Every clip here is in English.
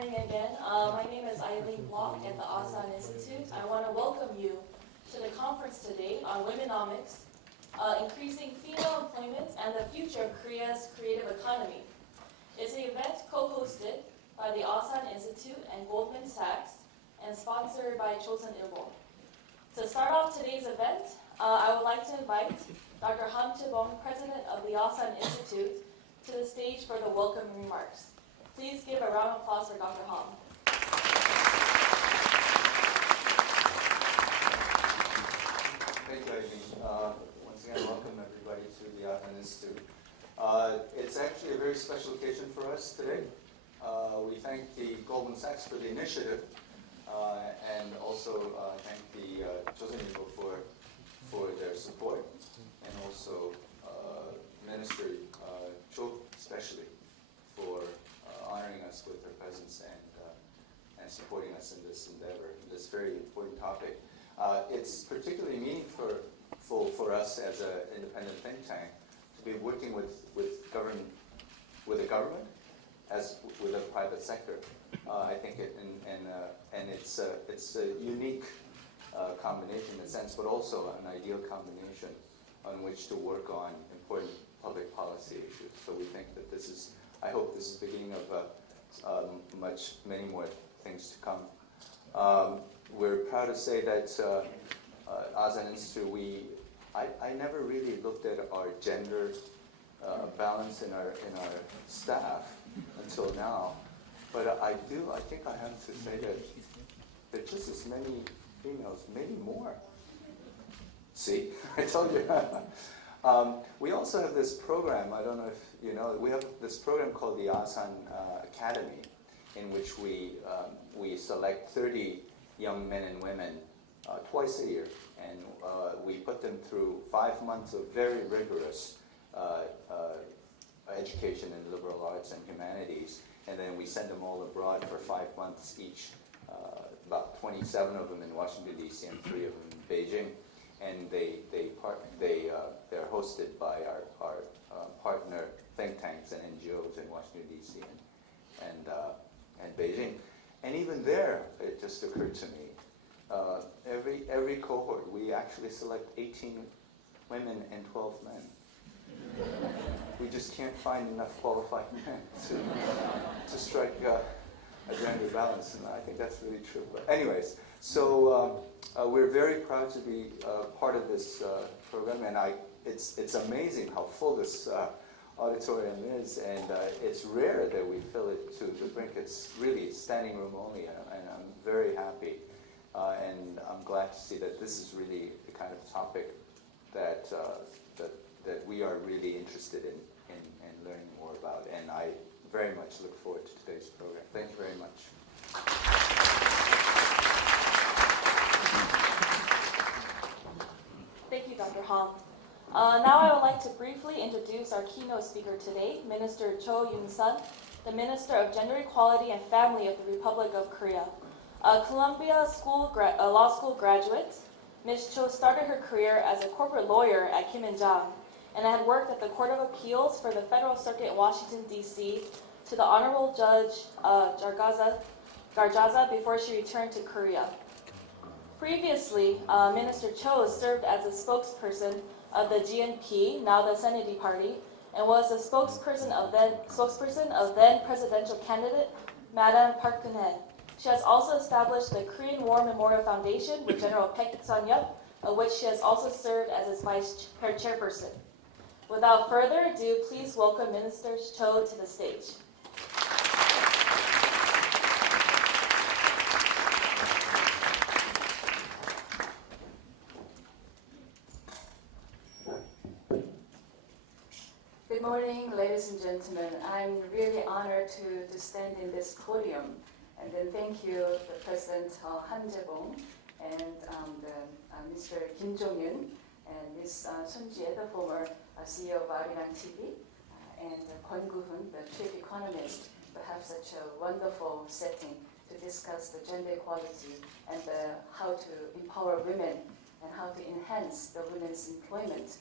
morning again. My name is Eileen Block at the Asan Institute. I want to welcome you to the conference today on Womenomics, increasing female employment and the future of Korea's creative economy. It's an event co-hosted by the Asan Institute and Goldman Sachs and sponsored by Chosun Ilbo. To start off today's event, I would like to invite Dr. Han Chibong, President of the Asan Institute, to the stage for the welcome remarks. Please give a round of applause for Dr. Han. Thank you, Eileen. Once again, welcome everybody to the Asan Institute. It's actually a very special occasion for us today. We thank the Goldman Sachs for the initiative, and also thank the Chosun Ilbo for their support, and also Minister Cho especially for honoring us with her presence and supporting us in this endeavor, this very important topic. It's particularly meaningful for us as an independent think tank to be working with the government as with the private sector. I think it's a unique combination in a sense, but also an ideal combination on which to work on important public policy issues. So we think that I hope this is the beginning of many more things to come. We're proud to say that Asan Institute, I never really looked at our gender balance in our staff until now, but I think I have to say that there are just as many females, maybe more. See, I told you. We also have this program, I don't know if you know, we have this program called the Asan Academy, in which we select 30 young men and women twice a year, and we put them through 5 months of very rigorous education in liberal arts and humanities, and then we send them all abroad for 5 months each, about 27 of them in Washington, D.C., and 3 of them in Beijing. And they're hosted by our partner think tanks and NGOs in Washington, D.C. and Beijing. And even there, it just occurred to me, every cohort, we actually select 18 women and 12 men. We just can't find enough qualified men to strike a gender balance, and I think that's really true. But anyways, so we're very proud to be part of this program, and it's amazing how full this auditorium is, and it's rare that we fill it to the brink. It's really standing room only, and I'm very happy, and I'm glad to see that this is really the kind of topic that we are really interested in learning more about, and I very much look forward to today's program. Thank you very much. Thank you, Dr. Han. Now I would like to briefly introduce our keynote speaker today, Minister Yoon-sun, the Minister of Gender Equality and Family of the Republic of Korea. A Columbia Law School graduate, Ms. Cho started her career as a corporate lawyer at Kim & Jang, and had worked at the Court of Appeals for the Federal Circuit in Washington, D.C., to the Honorable Judge Garjaza before she returned to Korea. Previously, Minister Cho served as a spokesperson of the GNP, now the Senate Party, and was the spokesperson of then presidential candidate, Madam Park Geun-hye. She has also established the Korean War Memorial Foundation with General Paek Sun-yup, of which she has also served as its vice chairperson. Without further ado, please welcome Minister Cho to the stage. Good morning, ladies and gentlemen. I'm really honored to stand in this podium. And then thank you, the President Han Jae-bong, and Mr. Kim Jong-un, and Ms. Sun Jie, the former CEO of Arirang TV, and Kwon Gu-hun, the chief economist, to have such a wonderful setting to discuss the gender equality and how to empower women and how to enhance the women's employment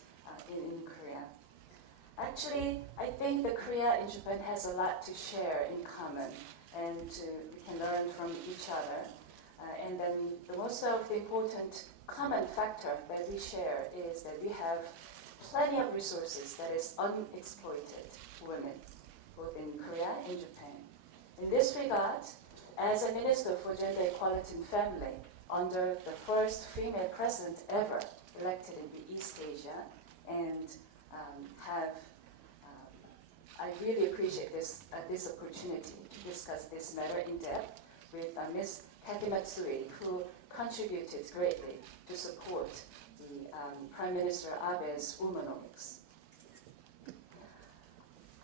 in Korea. Actually, I think the Korea and Japan has a lot to share in common, and we can learn from each other. And then the most of the important common factor that we share is that we have plenty of resources that is unexploited for women, both in Korea and Japan. In this regard, as a Minister for Gender Equality and Family, under the first female president ever elected in the East Asia, and I really appreciate this opportunity to discuss this matter in depth with Ms. Kathy Matsui, who contributed greatly to support the Prime Minister Abe's Womenomics.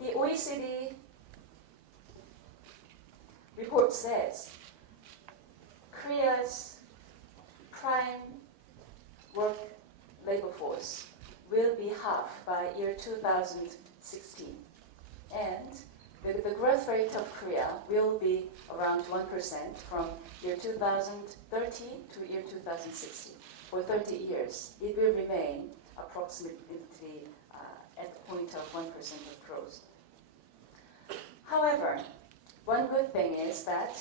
The OECD report says Korea's prime work labor force will be half by year 2016. And the growth rate of Korea will be around 1% from year 2030 to year 2060. For 30 years, it will remain approximately at the point of 1% of growth. However, one good thing is that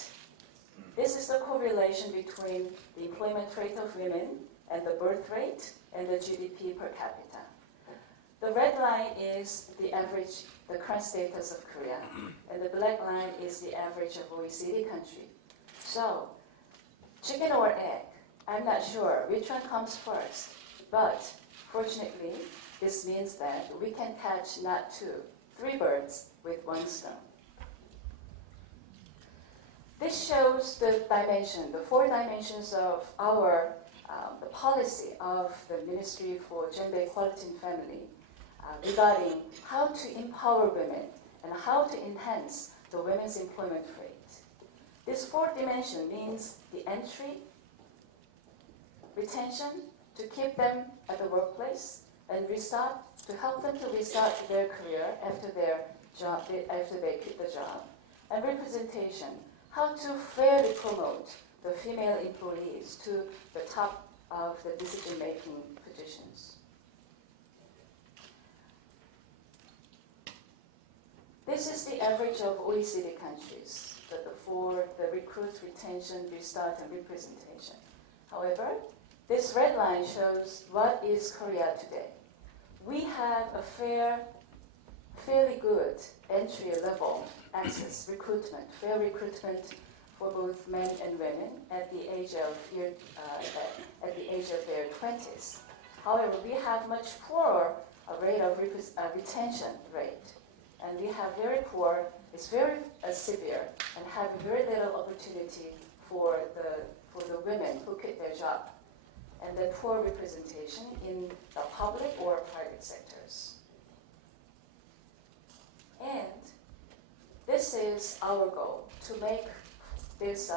this is the correlation between the employment rate of women and the birth rate and the GDP per capita. The red line is the average, the current status of Korea, and the black line is the average of OECD country. So, chicken or egg, I'm not sure which one comes first, but fortunately, this means that we can catch not three birds with one stone. This shows the dimension, the four dimensions of our the policy of the Ministry for Gender Equality and Family regarding how to empower women and how to enhance the women's employment rate. This fourth dimension means the entry, retention, to keep them at the workplace, and restart, to help them to restart their career after their job, after they quit the job, and representation, how to fairly promote the female employees to the top of the decision-making positions. This is the average of OECD countries, for the recruit, retention, restart, and representation. However, this red line shows what is Korea today. We have a fairly good entry-level access, recruitment, fair recruitment for both men and women at the age of their 20s. However, we have much poorer rate of retention rate, and we have very poor. It's very severe, and have very little opportunity for the women who quit their job, and then poor representation in the public or private sectors. And this is our goal, to make this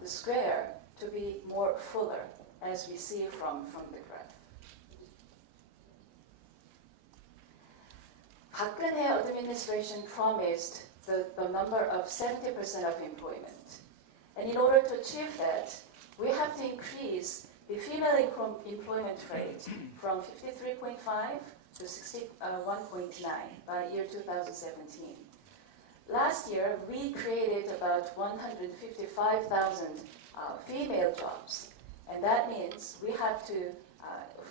the square to be more fuller, as we see from the graph. Park-geun-hye administration promised the number of 70% of employment. And in order to achieve that, we have to increase the female employment rate from 53.5 to 61.9 by year 2017. Last year, we created about 155,000 female jobs. And that means we have to,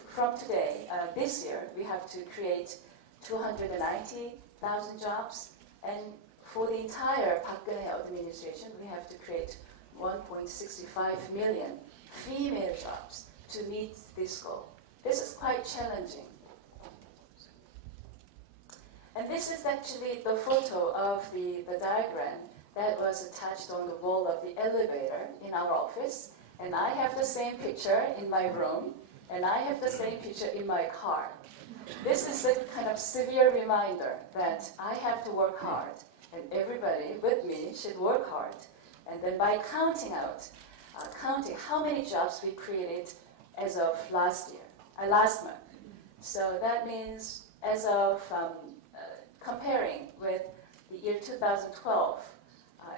from today, this year, we have to create 290,000 jobs. And for the entire Park-geun-hye administration, we have to create 1.65 million female jobs to meet this goal. This is quite challenging. And this is actually the photo of the diagram that was attached on the wall of the elevator in our office. And I have the same picture in my room, and I have the same picture in my car. This is a kind of severe reminder that I have to work hard, and everybody with me should work hard. And then by counting how many jobs we created as of last month. So that means as of comparing with the year 2012,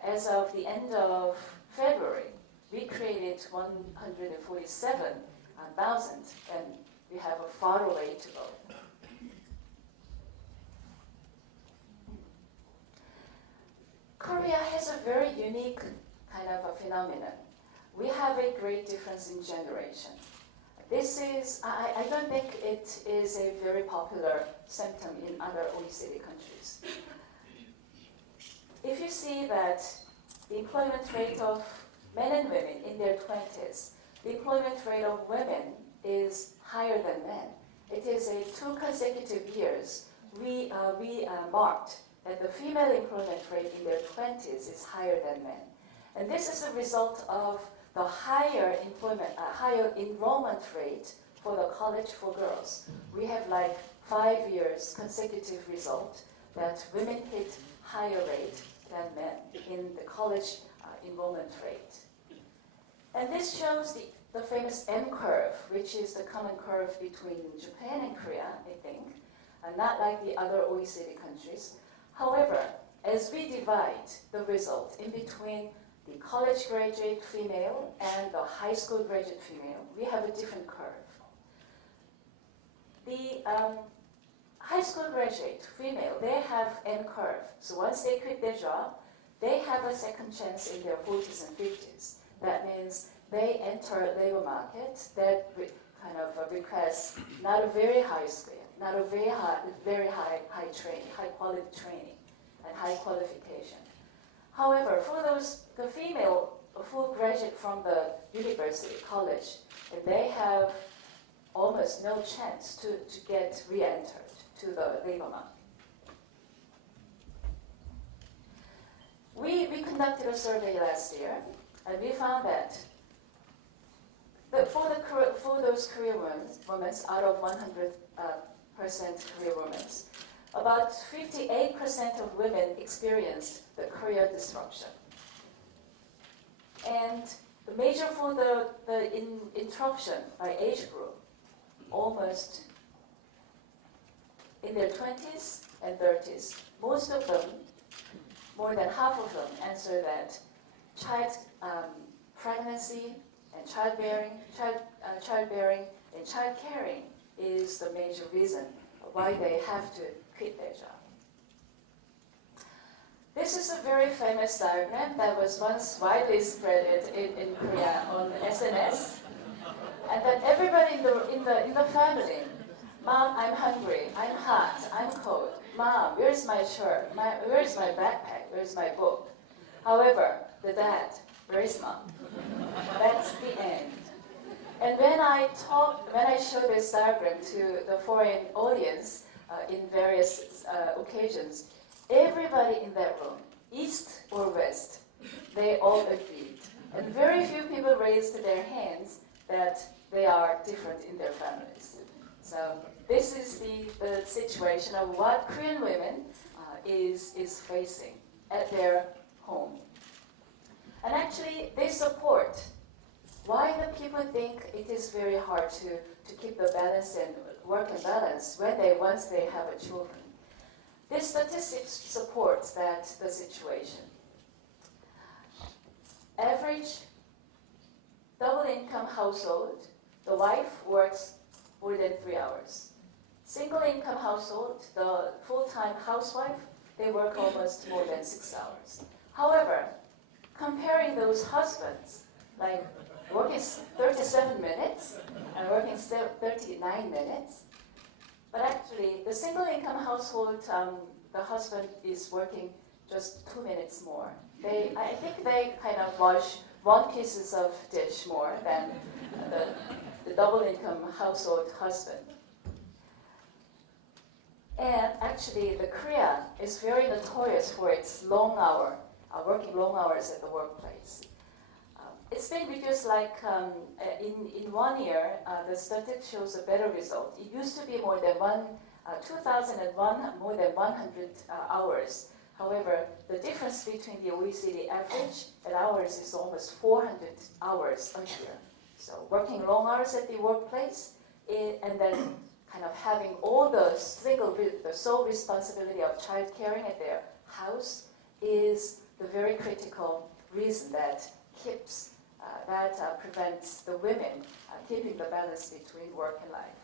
as of the end of February, we created 147,000, and we have a far way to go. Korea has a very unique kind of a phenomenon. We have a great difference in generation. This is, I don't think it is a very popular symptom in other OECD countries. If you see that the employment rate of men and women in their 20s, the employment rate of women is higher than men. It is a 2 consecutive years we marked that the female employment rate in their 20s is higher than men. And this is a result of the higher enrollment rate for the college for girls. We have like 5 years consecutive result that women hit higher rate than men in the college enrollment rate. And this shows the famous M curve, which is the common curve between Japan and Korea, I think, and not like the other OECD countries. However, as we divide the result in between the college graduate female and the high school graduate female, we have a different curve. The high school graduate female, they have N curve. So once they quit their job, they have a second chance in their 40s and 50s. That means they enter labor market that kind of requires not a very high skill, not a very high training, high quality training, and high qualification. However, for the female full graduate from the university, college, they have almost no chance to get re-entered to the labor market. We conducted a survey last year, and we found that for those career women, out of 100% career women, about 58% of women experienced the career disruption. And the measure for the interruption by age group, almost in their 20s and 30s, most of them, more than half of them, answer that pregnancy and childbearing and child caring is the major reason why they have to quit their job. This is a very famous diagram that was once widely spread in Korea on SNS, and that everybody in the family, Mom, I'm hungry, I'm hot, I'm cold. Mom, where's my shirt? Where's my backpack? Where's my book? However, the dad, where is Mom? That's the end. And when I show this diagram to the foreign audience in various occasions, everybody in that room, east or west, they all agreed. And very few people raised their hands that they are different in their families. So this is the situation of what Korean women is facing at their home. And actually, they support why the people think it is very hard to keep the balance and work and balance once they have a children. This statistics supports the situation. Average double income household, the wife works more than 3 hours. Single income household, the full-time housewife, they work almost more than 6 hours. However, comparing those husbands, like working 37 minutes and working 39 minutes, but actually the single income household, the husband is working just 2 minutes more. I think they kind of wash 1 piece of dish more than the double income household husband. And actually, the Korea is very notorious for its working long hours at the workplace. It's been reduced like in 1 year, the statistics shows a better result. It used to be more than 2001, more than 100 hours. However, the difference between the OECD average and ours is almost 400 hours a year. So working long hours at the workplace, and then kind of having all the sole responsibility of child caring at their house is the very critical reason that prevents the women keeping the balance between work and life.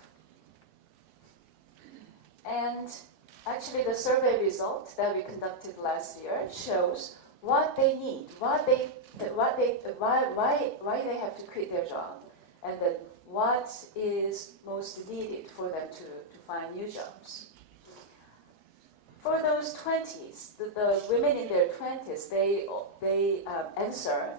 And actually, the survey result that we conducted last year shows what they need, why they have to quit their job, and then what is most needed for them to find new jobs. For those 20s, the women in their 20s, they answer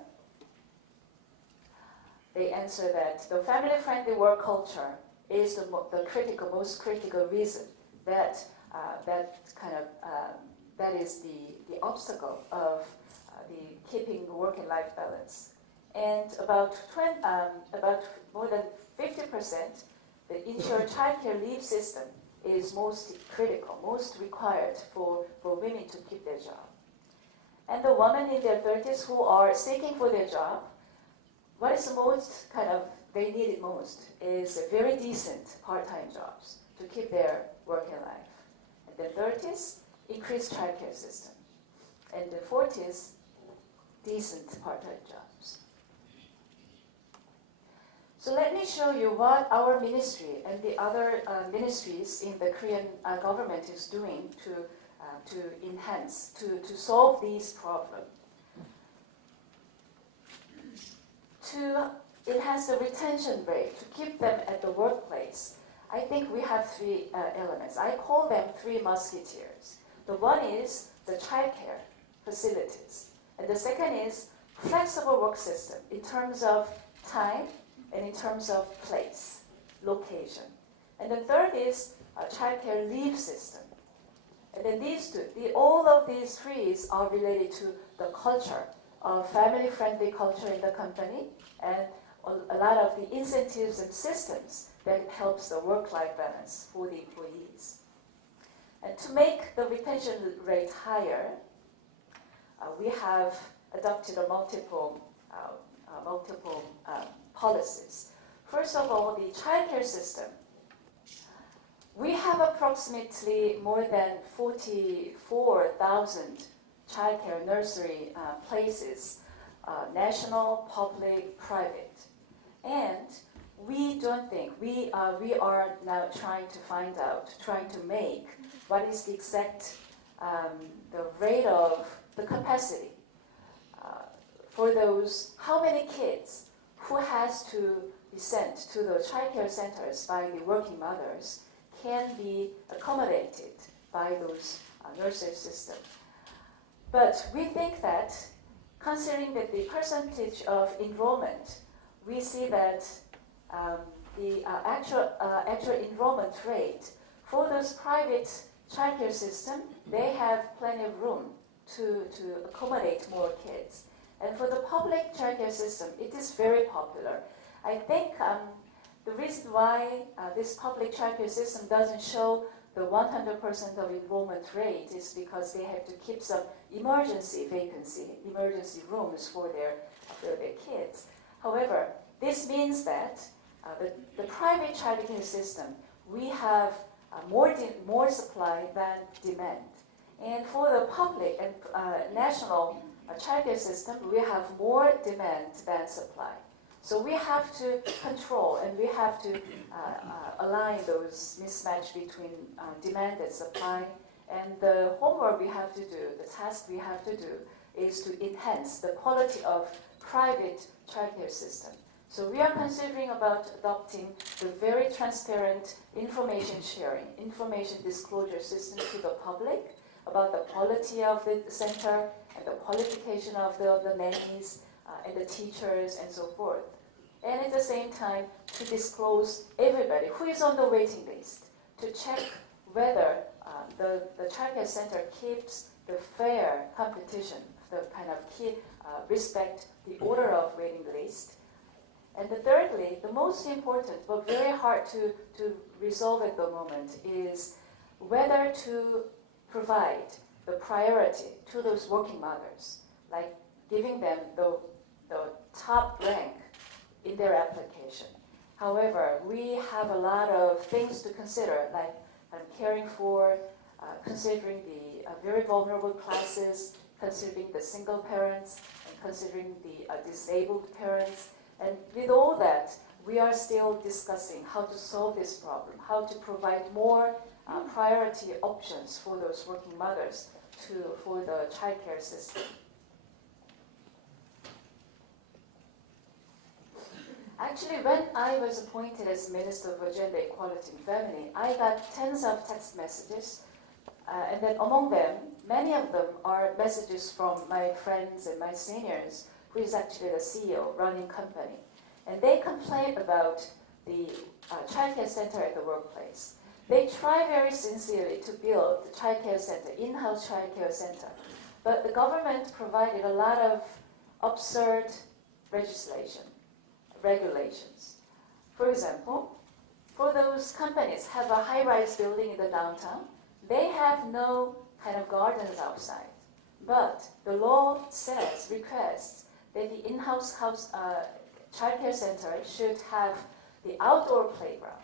that the family-friendly work culture is the most critical reason that that is the obstacle of the keeping work and life balance. And about more than 50%, the insured childcare leave system is most critical, most required for women to keep their job. And the women in their 30s who are seeking for their job, what is the most they need it most is a very decent part-time jobs to keep their work and life. And the 30s, increased childcare system. And the 40s, decent part-time jobs. So let me show you what our ministry and the other ministries in the Korean government is doing to enhance, to solve these problems. To enhance the retention rate, to keep them at the workplace, I think we have three elements. I call them three musketeers. The one is the childcare facilities. And the second is flexible work system in terms of time and in terms of place, location. And the third is a childcare leave system. And then these two, all of these three are related to the culture of family-friendly culture in the company and a lot of the incentives and systems that helps the work-life balance for the employees. And to make the retention rate higher, we have adopted multiple policies. First of all, the childcare system. We have approximately more than 44,000 childcare nursery places, national, public, private. And we don't think, we are now trying to make what is the exact, the rate of the capacity for those, how many kids who has to be sent to the childcare centers by the working mothers can be accommodated by those nursery systems. But we think that, considering that the percentage of enrollment, we see that the actual enrollment rate for those private childcare system, they have plenty of room to accommodate more kids. And for the public childcare system, it is very popular. I think the reason why this public childcare system doesn't show the 100% of enrollment rate is because they have to keep some emergency rooms for their kids. However, this means that the private childcare system, we have more supply than demand. And for the public and national childcare system, we have more demand than supply. So we have to control and we have to align those mismatch between demand and supply. And the homework we have to do, the task we have to do, is to enhance the quality of private childcare system. So we are considering about adopting the very transparent information sharing, information disclosure system to the public about the quality of the center and the qualification of the nannies and the teachers and so forth. And at the same time, to disclose everybody who is on the waiting list, to check whether the childcare center keeps the fair competition, the kind of respect the order of waiting list. And thirdly, the most important but very hard to resolve at the moment is whether to provide the priority to those working mothers, like giving them the top rank in their application. However, we have a lot of things to consider, like caring for, considering the very vulnerable classes, considering the single parents, and considering the disabled parents. And with all that, we are still discussing how to solve this problem, how to provide more priority options for those working mothers for the childcare system. Actually, when I was appointed as Minister of Gender Equality and Family, I got tens of text messages, and then among them, many of them are messages from my friends and my seniors, who is actually the CEO running company. And they complain about the childcare center at the workplace. They try very sincerely to build the childcare center, in-house childcare center, but the government provided a lot of absurd regulations. For example, for those companies have a high-rise building in the downtown, they have no kind of gardens outside. But the law requests that the in-house childcare center should have the outdoor playground.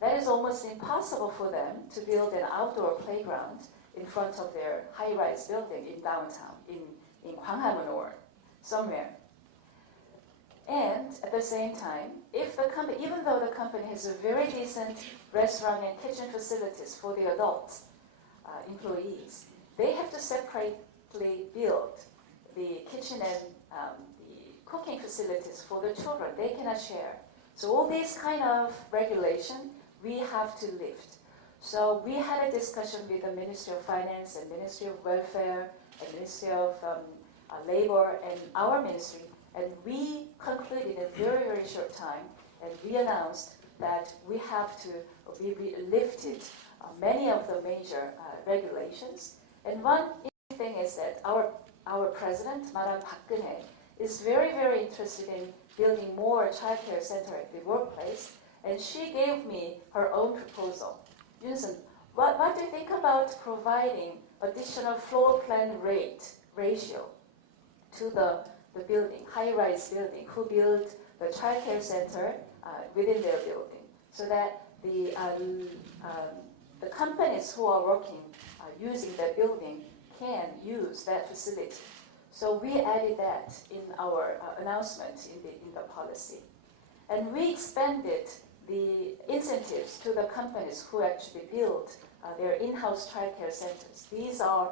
That is almost impossible for them to build an outdoor playground in front of their high-rise building in downtown, in Gwanghwamun or somewhere. And at the same time, even though the company has a very decent restaurant and kitchen facilities for the adults, employees, they have to separately build the kitchen and the cooking facilities for the children. They cannot share. So all these kind of regulation we have to lift. So we had a discussion with the Ministry of Finance and Ministry of Welfare and Ministry of Labor and our ministry, and we concluded in a very, very short time, and we announced that we lifted many of the major regulations. And one thing is that our president, Madam Park Geun-hye, is very, very interested in building more childcare center at the workplace, and she gave me her own proposal. Yoon-sun, what do you think about providing additional floor plan ratio to the building, high-rise building, who build the childcare center within their building, so that the companies who are working using that building can use that facility. So we added that in our announcement in the policy. And we expanded the incentives to the companies who actually build their in-house childcare centers. These are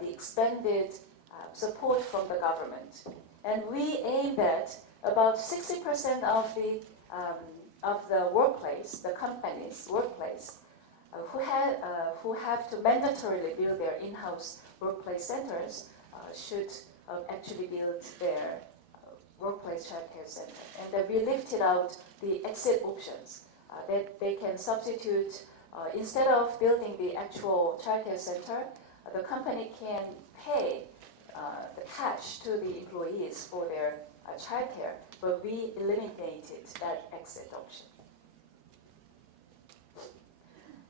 the expanded support from the government. And we aim that about 60% of the workplace, the company's workplace, who have to mandatorily build their in-house workplace centers should actually build their workplace childcare center. And then we lifted out the exit options that they can substitute. Instead of building the actual childcare center, the company can pay the cash to the employees for their childcare, but we eliminated that exit option.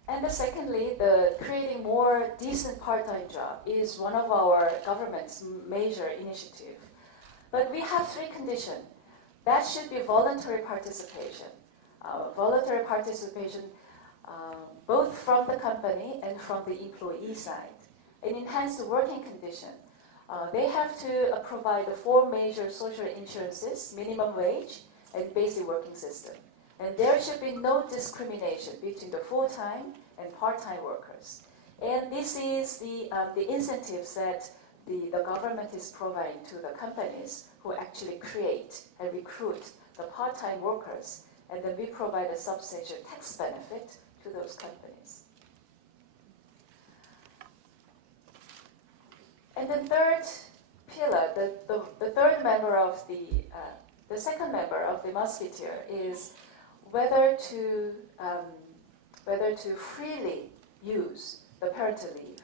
And secondly, the creating more decent part-time job is one of our government's major initiatives. But we have three conditions. That should be voluntary participation. Voluntary participation both from the company and from the employee side. And enhance the working condition. They have to provide the 4 major social insurances, minimum wage, and basic working system. And there should be no discrimination between the full-time and part-time workers. And this is the incentives that the government is providing to the companies who actually create and recruit the part-time workers. And then we provide a substantial tax benefit to those companies. And the third pillar, the third member of the second member of the musketeer is whether to freely use the parental leave.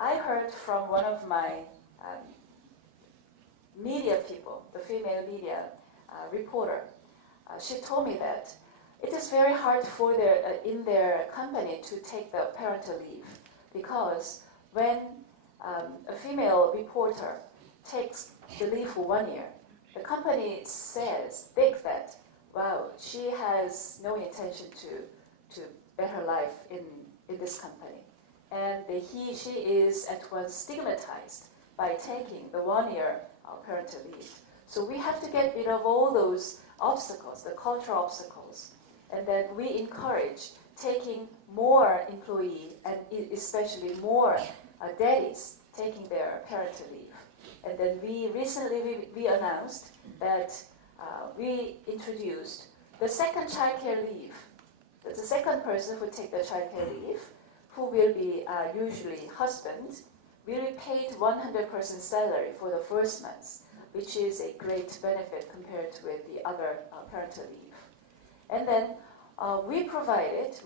I heard from one of my media people, the female media reporter. She told me that it is very hard for in their company to take the parental leave, because when a female reporter takes the leave for 1 year, the company thinks that, wow, she has no intention to better life in this company. And she is at once stigmatized by taking the 1 year parental leave. So we have to get rid of all those obstacles, the cultural obstacles. And then we encourage taking more employee and especially more daddies taking their parental leave. And then we recently announced that we introduced the second childcare leave. That's the second person who take the childcare leave, who will be usually husband, will be paid 100% salary for the first month, which is a great benefit compared with the other parental leave. And then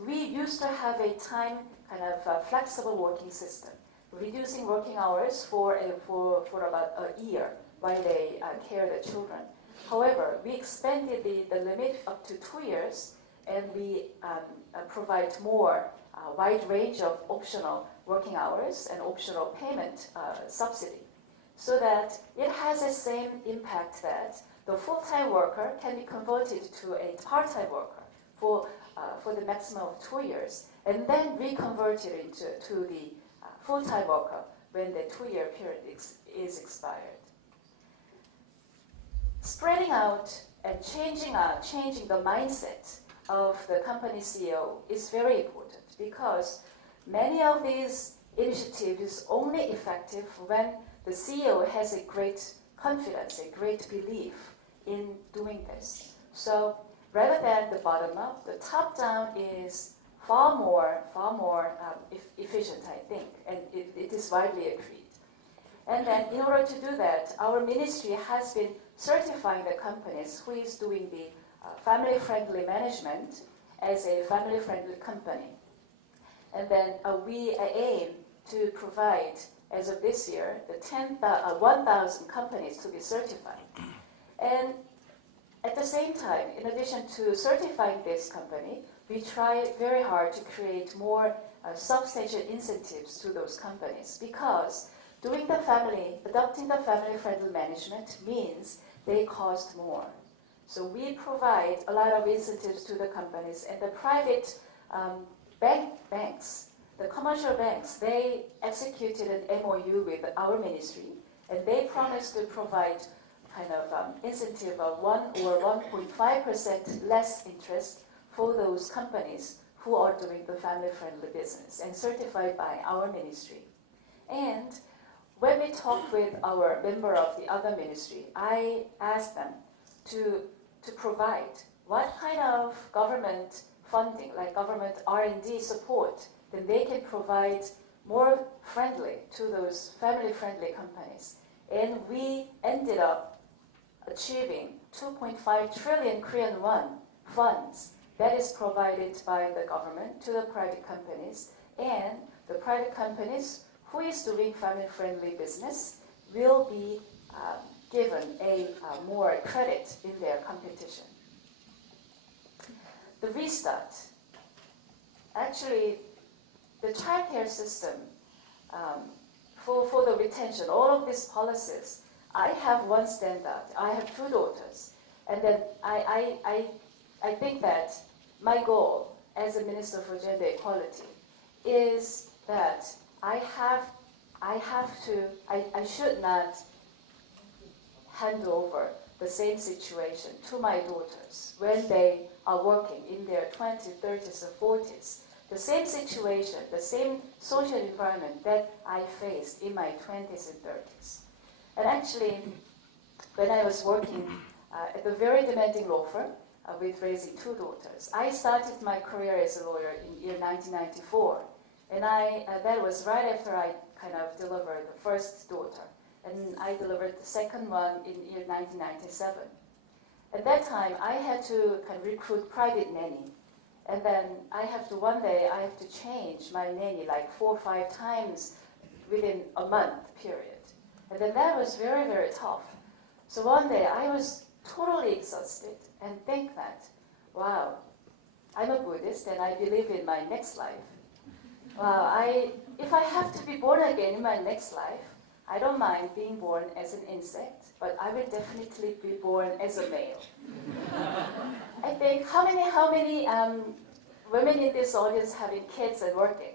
we used to have a time kind of flexible working system, reducing working hours for about a year while they care the children. However, we expanded the limit up to 2 years, and we provide more wide range of optional working hours and optional payment subsidy, so that it has the same impact that the full-time worker can be converted to a part-time worker for the maximum of 2 years, and then reconverted to the full-time worker when the 2-year period is expired. Spreading out and changing the mindset of the company CEO is very important, because many of these initiatives is only effective when the CEO has a great confidence, a great belief in doing this. So rather than the bottom up, the top down is far more efficient, I think, and it is widely agreed. And then in order to do that, our ministry has been certifying the companies who is doing the family-friendly management as a family-friendly company. And then we aim to provide, as of this year, the 1,000 companies to be certified. And at the same time, in addition to certifying this company, we try very hard to create more substantial incentives to those companies, because adopting the family-friendly management means they cost more. So we provide a lot of incentives to the companies, and the private banks, the commercial banks, they executed an MOU with our ministry, and they promised to provide kind of incentive of 1 or 1.5% less interest for those companies who are doing the family-friendly business and certified by our ministry. And when we talked with our member of the other ministry, I asked them to provide what kind of government funding, like government R&D support, then they can provide more friendly to those family-friendly companies. And we ended up achieving 2.5 trillion Korean won funds that is provided by the government to the private companies, and the private companies who is doing family-friendly business will be given a more credit in their competition. The restart. Actually, the childcare system for the retention, all of these policies, I have one standard. I have 2 daughters, and then I think that my goal as a Minister for Gender Equality is that I should not hand over the same situation to my daughters when they are working in their 20s, 30s, or 40s. The same situation, the same social environment that I faced in my 20s and 30s. And actually, when I was working at a very demanding law firm with raising 2 daughters, I started my career as a lawyer in year 1994. And that was right after I kind of delivered the first daughter. And I delivered the second one in year 1997. At that time, I had to kind of recruit private nanny. And then one day I have to change my nanny like 4 or 5 times within a month period. And then that was very, very tough. So one day I was totally exhausted and think that, wow, I'm a Buddhist and I believe in my next life. Wow, if I have to be born again in my next life, I don't mind being born as an insect, but I will definitely be born as a male. I think how many women in this audience having kids and working?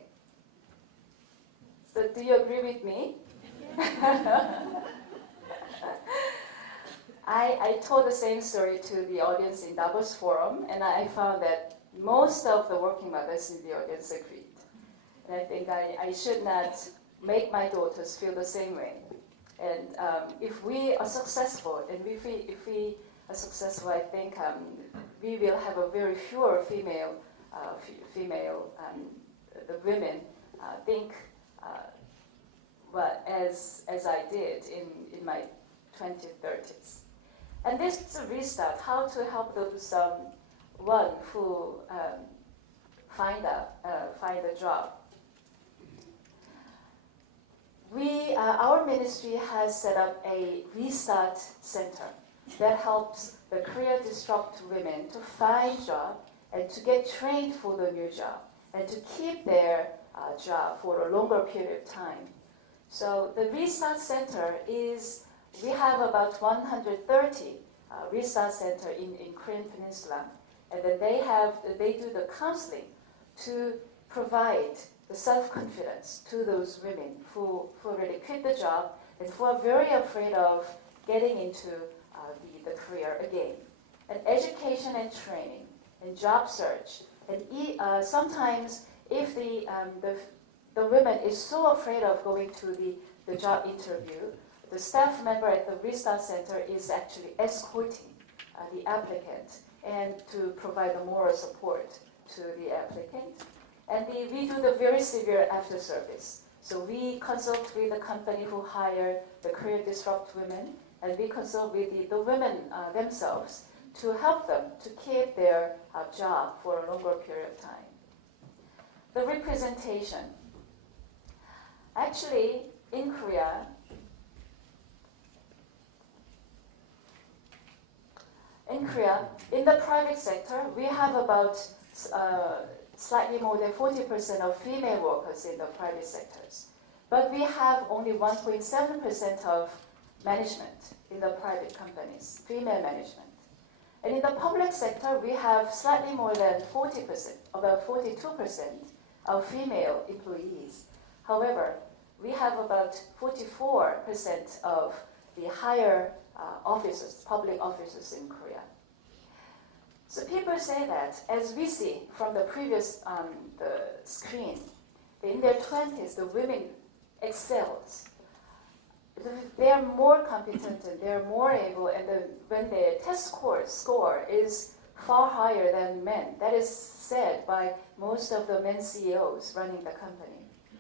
So do you agree with me? I told the same story to the audience in Davos Forum, and I found that most of the working mothers in the audience agreed. And I think I should not make my daughters feel the same way. And if we are successful, and if we successful, I think we will have a very few female the women think as I did in my 20s, 30s. And this is a restart, how to help those one who find a job. Our ministry has set up a restart center that helps the career-disrupted women to find job and to get trained for the new job and to keep their job for a longer period of time. So the restart center we have about 130 restart center in Korean Peninsula, and then they do the counseling to provide the self-confidence to those women who already quit the job and who are very afraid of getting into the career again. And education and training and job search. And sometimes if the woman is so afraid of going to the job interview, the staff member at the Restart Center is actually escorting the applicant and to provide the moral support to the applicant. And we do the very severe after service. So we consult with the company who hire the career disrupt women, and we consult with the women themselves to help them to keep their job for a longer period of time. The representation. Actually, in Korea, in the private sector, we have about slightly more than 40% of female workers in the private sectors. But we have only 1.7% of management in the private companies, female management. And in the public sector, we have slightly more than 40%, about 42% of female employees. However, we have about 44% of the higher officers, public officers in Korea. So people say that, as we see from the previous the screen, in their 20s, the women excels. They are more competent and they are more able, and when their test score is far higher than men. That is said by most of the men CEOs running the company.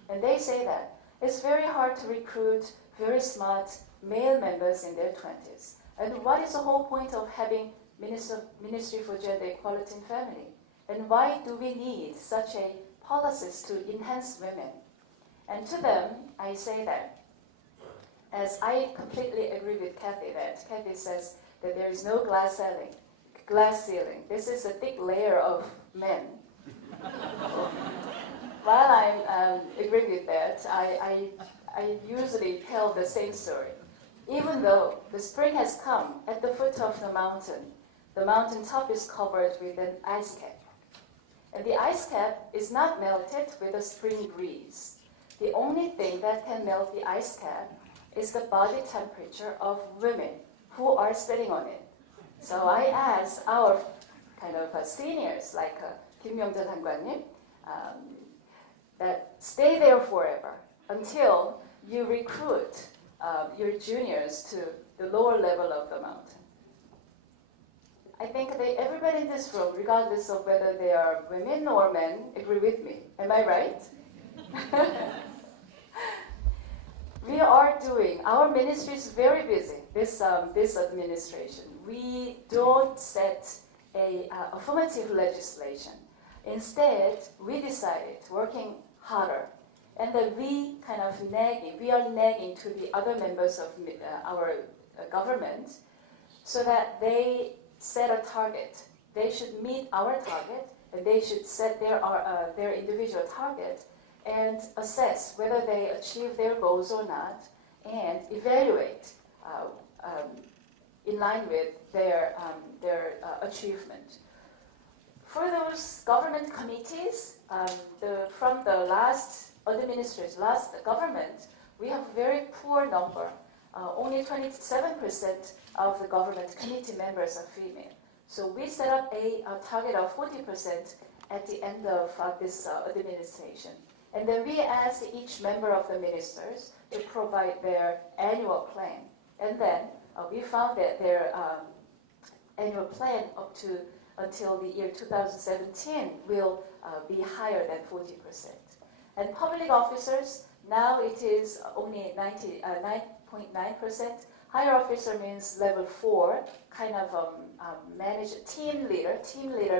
And they say that it's very hard to recruit very smart male members in their 20s. And what is the whole point of having Ministry for Gender Equality and Family? And why do we need such a policies to enhance women? And to them, I say that, as I completely agree with Kathy, that Kathy says that there is no glass ceiling. This is a thick layer of men. While I agree with that, I usually tell the same story. Even though the spring has come at the foot of the mountain top is covered with an ice cap. And the ice cap is not melted with a spring breeze. The only thing that can melt the ice cap is the body temperature of women who are sitting on it. So I asked our kind of seniors, like Kim Myung-jun Hangwanim, that stay there forever until you recruit your juniors to the lower level of the mountain. I think that everybody in this room, regardless of whether they are women or men, agree with me. Am I right? We are doing, our ministry is very busy, this administration. We don't set a affirmative legislation. Instead, we decided, working harder, and then we are nagging to the other members of our government so that they set a target. They should meet our target, and they should set their individual target and assess whether they achieve their goals or not, and evaluate in line with their achievement. For those government committees, from the last administration, last government, we have a very poor number. Only 27% of the government committee members are female. So we set up a target of 40% at the end of this administration. And then we asked each member of the ministers to provide their annual plan. And then we found that annual plan up to until the year 2017 will be higher than 40%. And public officers, now it is only 9.9%. Higher officer means level 4, kind of team leader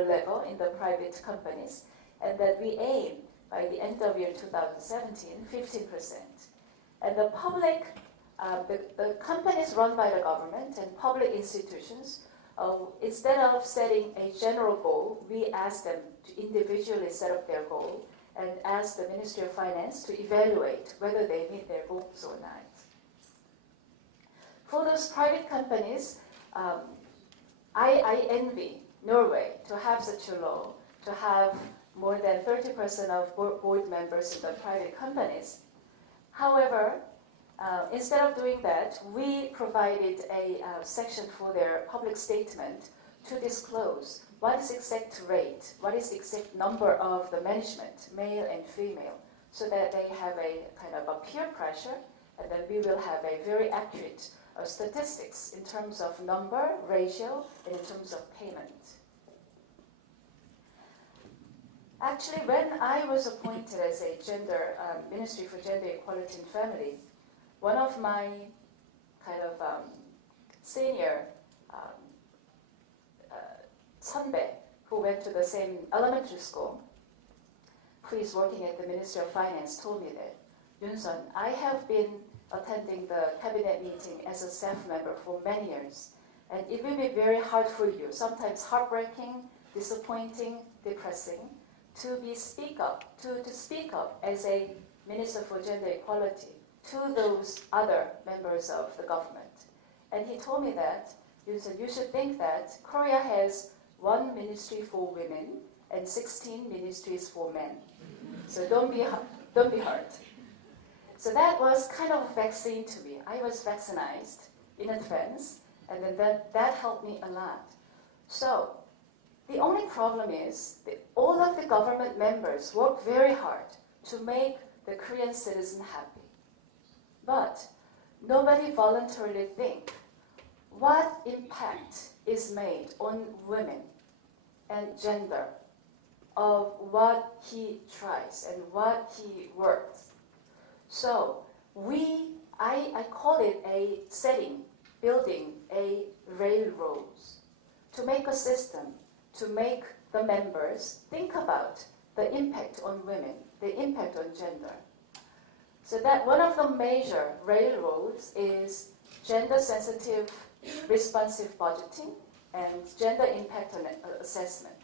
level in the private companies, and that we aim by the end of year 2017, 15%. And the public, the companies run by the government and public institutions, instead of setting a general goal, we ask them to individually set up their goal and ask the Ministry of Finance to evaluate whether they meet their goals or not. For those private companies, I envy Norway to have such a law, to have more than 30% of board members in the private companies. However, instead of doing that, we provided a section for their public statement to disclose what is the exact rate, what is the exact number of the management, male and female, so that they have a kind of a peer pressure, and then we will have a very accurate statistics in terms of number, ratio, and in terms of payment. Actually, when I was appointed as a Ministry for Gender Equality and Family, one of my kind of senior 선배 who went to the same elementary school, who is working at the Ministry of Finance, told me that, Yoon-sun, I have been attending the cabinet meeting as a staff member for many years, and it will be very hard for you, sometimes heartbreaking, disappointing, depressing, to speak up as a Minister for Gender Equality to those other members of the government. And he told me that, you should think that Korea has 1 ministry for women and 16 ministries for men. So don't be hurt. So that was kind of a vaccine to me. I was vaccinated in advance, and then that helped me a lot. So the only problem is that all of the government members work very hard to make the Korean citizen happy. But nobody voluntarily think what impact is made on women and gender of what he tries and what he works. So I call it a setting, building a railroads to make a system to make the members think about the impact on women, the impact on gender. So that one of the major railroads is gender-sensitive, responsive budgeting and gender impact assessment.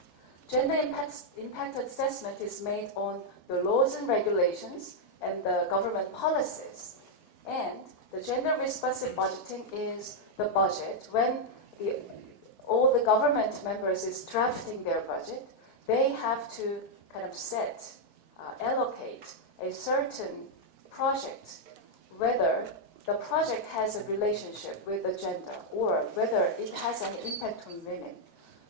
Gender impact assessment is made on the laws and regulations and the government policies. And the gender responsive budgeting is the budget. When all the government members is drafting their budget, they have to kind of allocate a certain project, whether the project has a relationship with the gender or whether it has an impact on women.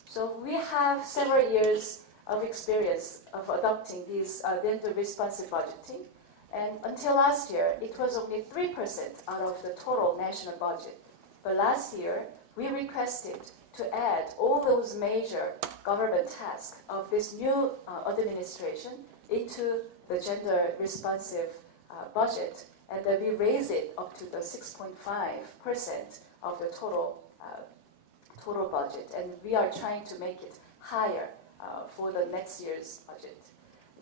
So we have several years of experience of adopting these gender responsive budgeting. And until last year, it was only 3% out of the total national budget. But last year, we requested to add all those major government tasks of this new administration into the gender responsive budget, and then we raise it up to the 6.5% of the total budget, and we are trying to make it higher for the next year's budget.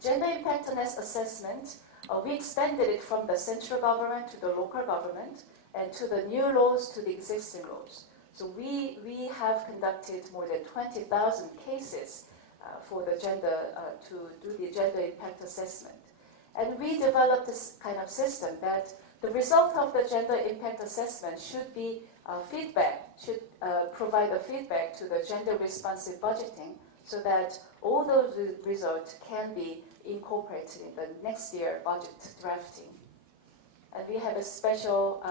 Gender impact assessment, we expanded it from the central government to the local government and to the new laws to the existing laws. So we have conducted more than 20,000 cases for the gender to do the gender impact assessment. And we developed this kind of system that the result of the gender impact assessment should be provide a feedback to the gender responsive budgeting so that all those results can be incorporated in the next year budget drafting. And we have a special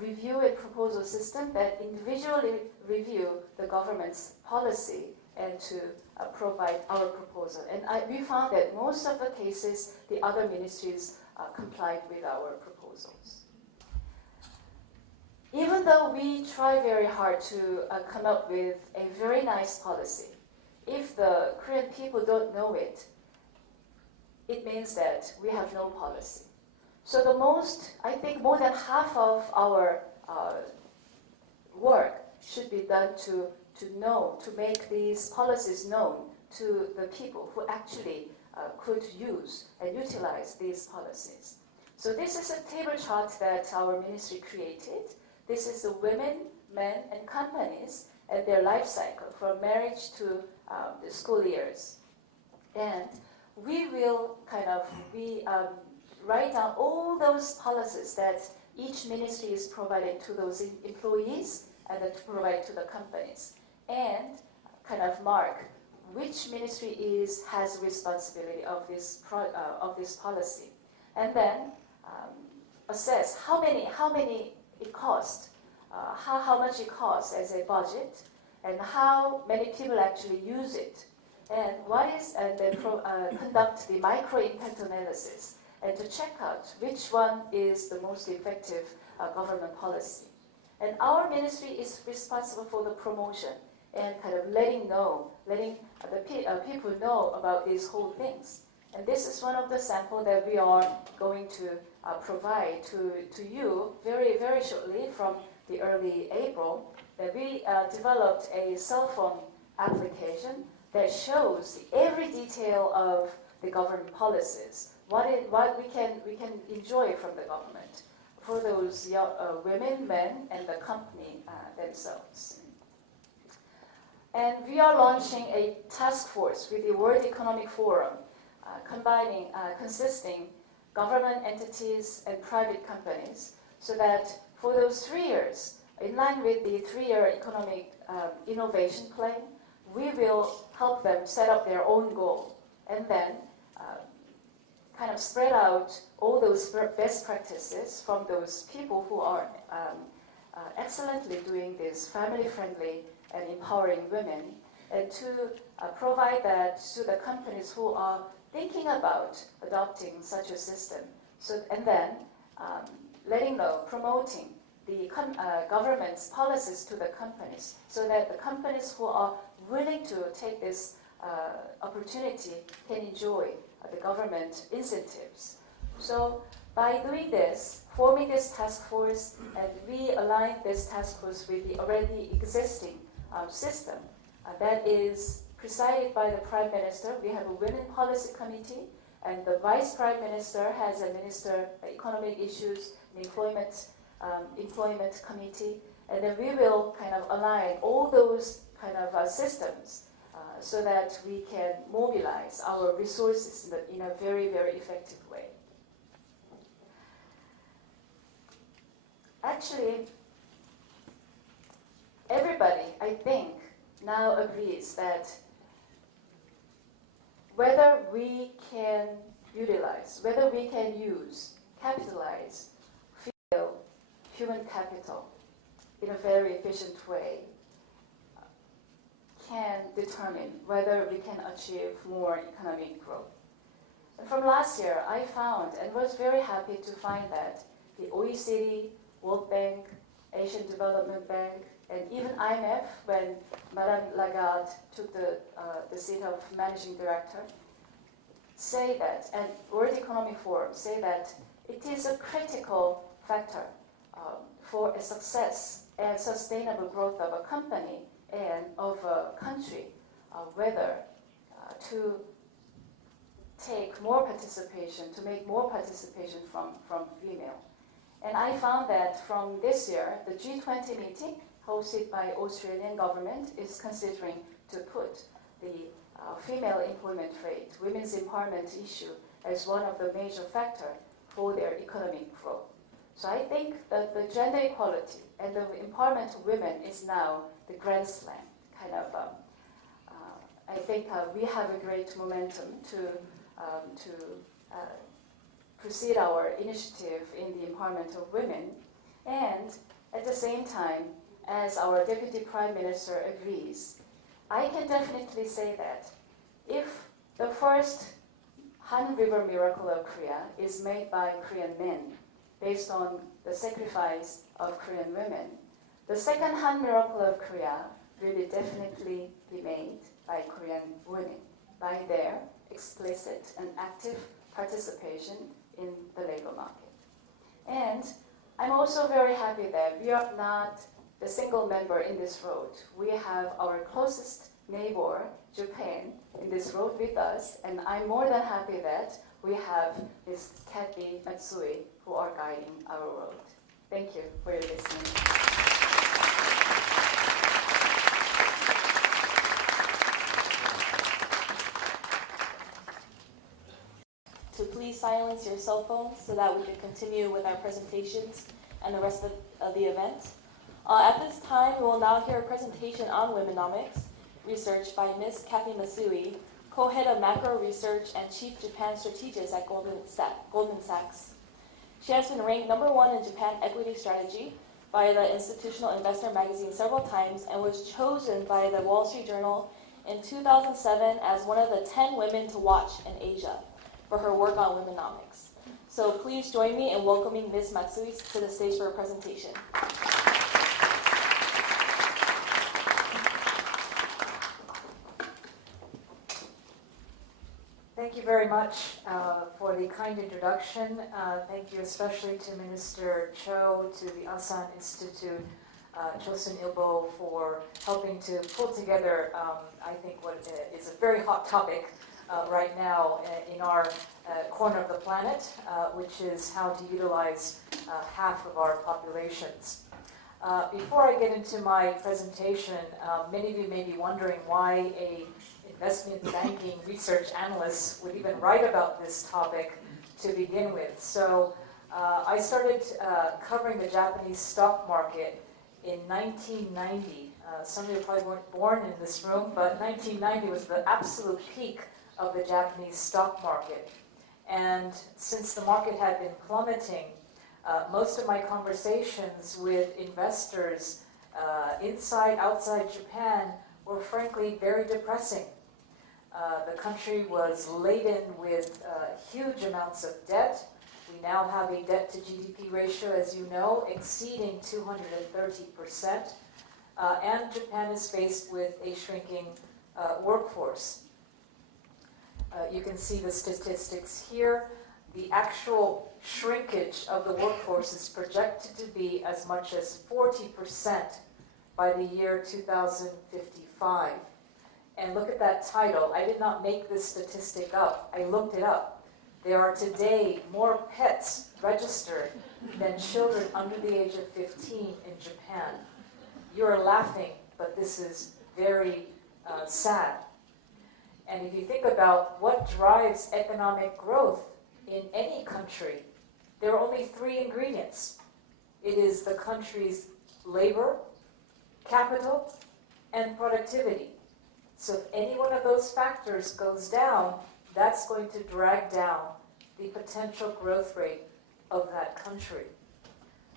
review and proposal system that individually review the government's policy and to provide our proposal. And we found that most of the cases, the other ministries complied with our proposals. Even though we try very hard to come up with a very nice policy. If the Korean people don't know it, it means that we have no policy. So I think more than half of our work should be done to make these policies known to the people who actually could use and utilize these policies. So this is a table chart that our ministry created. This is the women, men, and companies and their life cycle from marriage to the school years. And we will write down all those policies that each ministry is providing to those employees and then to provide to the companies, and kind of mark which ministry has responsibility of this policy, and then assess how many it costs, how much it costs as a budget, and how many people actually use it, and then conduct the micro impact analysis and to check out which one is the most effective government policy. And our ministry is responsible for the promotion and kind of letting the people know about these whole things. And this is one of the samples that we are going to provide to you very, very shortly from the early April. That we developed a cell phone application that shows every detail of the government policies, what we can enjoy from the government for those women, men, and the company themselves. And we are launching a task force with the World Economic Forum, consisting government entities and private companies, so that for those 3 years, in line with the 3-year economic innovation plan, we will help them set up their own goal and then kind of spread out all those best practices from those people who are excellently doing this family-friendly and empowering women, and to provide that to the companies who are thinking about adopting such a system. So, and then promoting the government's policies to the companies, so that the companies who are willing to take this opportunity can enjoy the government incentives. So by doing this, forming this task force, and we align this task force with the already existing system that is presided by the Prime Minister. We have a Women Policy Committee, and the Vice Prime Minister has a Minister of Economic Issues and Employment Committee, and then we will kind of align all those kind of systems so that we can mobilize our resources in a very, very effective way. Actually, everybody, I think, now agrees that whether we can capitalize human capital in a very efficient way, can determine whether we can achieve more economic growth. And from last year, I found and was very happy to find that the OECD, World Bank, Asian Development Bank, and even IMF, when Madame Lagarde took the seat of managing director, say that, and World Economic Forum say that it is a critical factor for a success and sustainable growth of a company and of a country, whether to take more participation, to make more participation from female. And I found that from this year, the G20 meeting hosted by Australian government is considering to put the female employment rate, women's empowerment issue as one of the major factors for their economic growth. So I think that the gender equality and the empowerment of women is now the grand slam. I think we have a great momentum to proceed our initiative in the empowerment of women, and at the same time, as our Deputy Prime Minister agrees, I can definitely say that if the first Han River miracle of Korea is made by Korean men based on the sacrifice of Korean women, The second Han miracle of Korea will definitely be made by Korean women, by their explicit and active participation in the labor market. And I'm also very happy that we are not the single member in this road. We have our closest neighbor, Japan, in this road with us, and I'm more than happy that we have Ms. Kathy Matsui who are guiding our road. Thank you for your listening. To please silence your cell phones so that we can continue with our presentations and the rest of the event. At this time, we will now hear a presentation on Womenomics research by Ms. Kathy Matsui, co-head of macro research and chief Japan strategist at Goldman Sachs. She has been ranked #1 in Japan equity strategy by the Institutional Investor magazine several times and was chosen by the Wall Street Journal in 2007 as one of the 10 women to watch in Asia for her work on Womenomics. So please join me in welcoming Ms. Matsui to the stage for her presentation. Thank you very much for the kind introduction. Thank you especially to Minister Cho, to the Asan Institute, Chosun Ilbo for helping to pull together, I think, what is a very hot topic right now in our corner of the planet, which is how to utilize half of our populations. Before I get into my presentation, many of you may be wondering why a investment banking research analyst would even write about this topic to begin with. So I started covering the Japanese stock market in 1990. Some of you probably weren't born in this room, but 1990 was the absolute peak of the Japanese stock market. And since the market had been plummeting, most of my conversations with investors inside, outside Japan were frankly very depressing. The country was laden with huge amounts of debt. We now have a debt to GDP ratio, as you know, exceeding 230%. And Japan is faced with a shrinking workforce. You can see the statistics here. The actual shrinkage of the workforce is projected to be as much as 40% by the year 2055. And look at that title. I did not make this statistic up. I looked it up. There are today more pets registered than children under the age of 15 in Japan. You're laughing, but this is very sad. And if you think about what drives economic growth in any country, there are only 3 ingredients. It is the country's labor, capital, and productivity. So if any one of those factors goes down, that's going to drag down the potential growth rate of that country.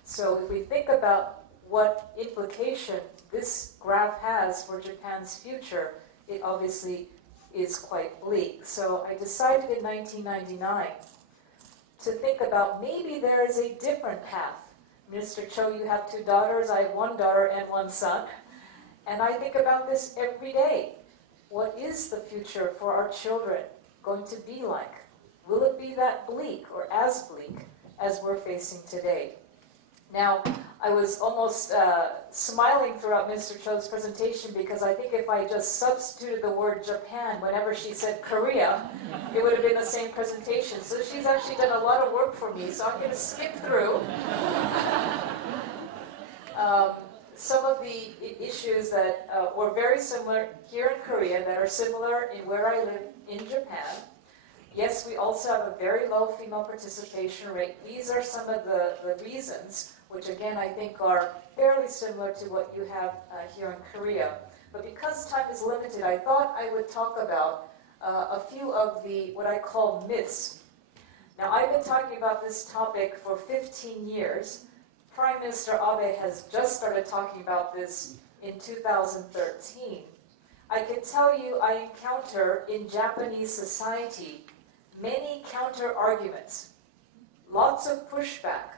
So if we think about what implication this graph has for Japan's future, it obviously is quite bleak. So I decided in 1999 to think about maybe there is a different path. Minister Cho, you have 2 daughters, I have 1 daughter and 1 son. And I think about this every day. What is the future for our children going to be like? Will it be that bleak or as bleak as we're facing today? Now, I was almost smiling throughout Minister Cho's presentation because I think if I just substituted the word Japan whenever she said Korea, it would have been the same presentation. So she's actually done a lot of work for me, so I'm going to skip through some of the issues that were very similar here in Korea that are similar in where I live in Japan. Yes, we also have a very low female participation rate. These are some of the reasons, which again I think are fairly similar to what you have here in Korea. But because time is limited, I thought I would talk about a few of the what I call myths. Now, I've been talking about this topic for 15 years. Prime Minister Abe has just started talking about this in 2013. I can tell you I encounter in Japanese society many counter-arguments, lots of pushback.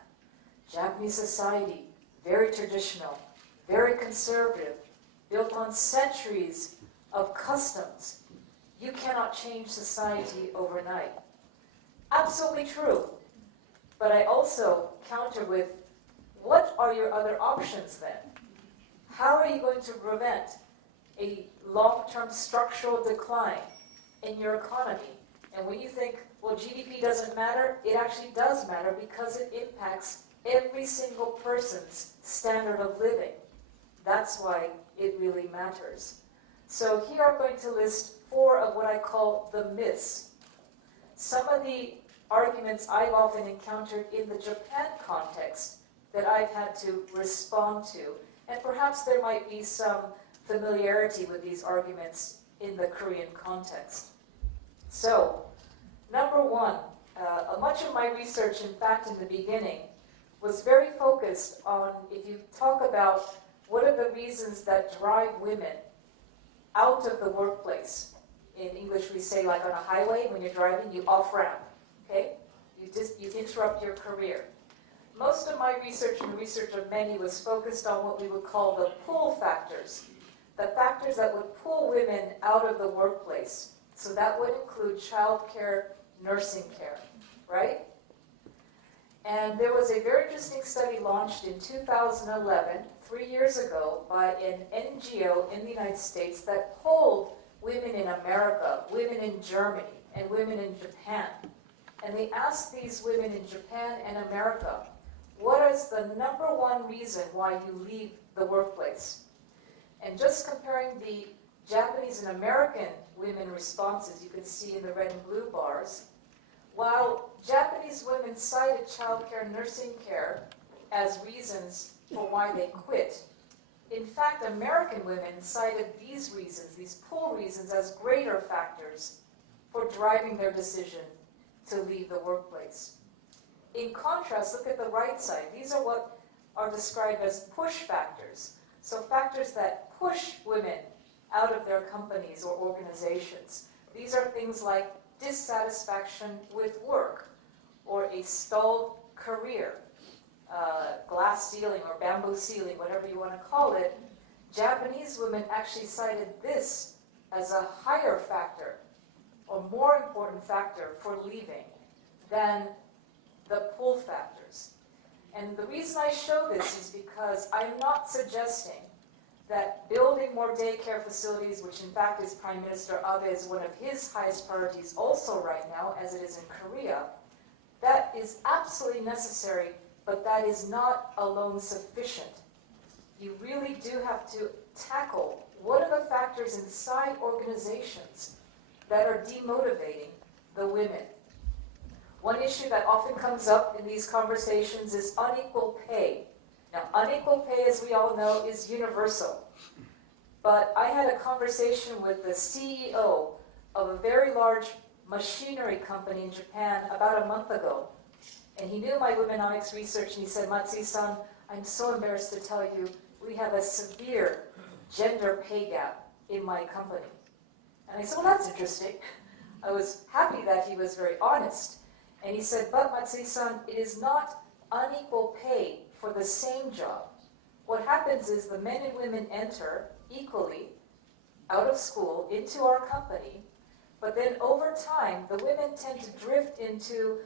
Japanese society, very traditional. very conservative, built on centuries of customs. You cannot change society overnight. Absolutely true. But I also counter with, what are your other options then? How are you going to prevent a long-term structural decline in your economy? And when you think, well, GDP doesn't matter, it actually does matter because it impacts every single person's standard of living. That's why it really matters. So here I'm going to list 4 of what I call the myths. Some of the arguments I've often encountered in the Japan context that I've had to respond to. And perhaps there might be some familiarity with these arguments in the Korean context. So, number 1, much of my research, in fact, in the beginning, was very focused on, if you talk about what are the reasons that drive women out of the workplace. In English, we say, like on a highway, when you're driving, you off-ramp, okay? You interrupt your career. Most of my research and the research of many was focused on what we would call the pull factors, the factors that would pull women out of the workplace. So that would include childcare, nursing care, right? And there was a very interesting study launched in 2011, 3 years ago, by an NGO in the United States that polled women in America, women in Germany, and women in Japan. And they asked these women in Japan and America, what is the number 1 reason why you leave the workplace? And just comparing the Japanese and American women responses, you can see in the red and blue bars, while Japanese women cited childcare and nursing care as reasons for why they quit, in fact, American women cited these reasons, these pull reasons, as greater factors for driving their decision to leave the workplace. In contrast, look at the right side. These are what are described as push factors. So factors that push women out of their companies or organizations. These are things like dissatisfaction with work, or a stalled career, glass ceiling or bamboo ceiling, whatever you want to call it. Japanese women actually cited this as a higher factor, or more important factor for leaving than the pull factors. And the reason I show this is because I'm not suggesting that building more daycare facilities, which in fact is Prime Minister Abe's one of his highest priorities also right now, as it is in Korea, that is absolutely necessary, but that is not alone sufficient. You really do have to tackle what are the factors inside organizations that are demotivating the women. One issue that often comes up in these conversations is unequal pay. Now, unequal pay, as we all know, is universal. But I had a conversation with the CEO of a very large machinery company in Japan about a month ago. And he knew my Womenomics research, and he said, Matsui-san, I'm so embarrassed to tell you, we have a severe gender pay gap in my company. And I said, well, that's interesting. I was happy that he was very honest. And he said, but Matsui-san, it is not unequal pay for the same job. What happens is the men and women enter equally out of school into our company, but then over time, the women tend to drift into,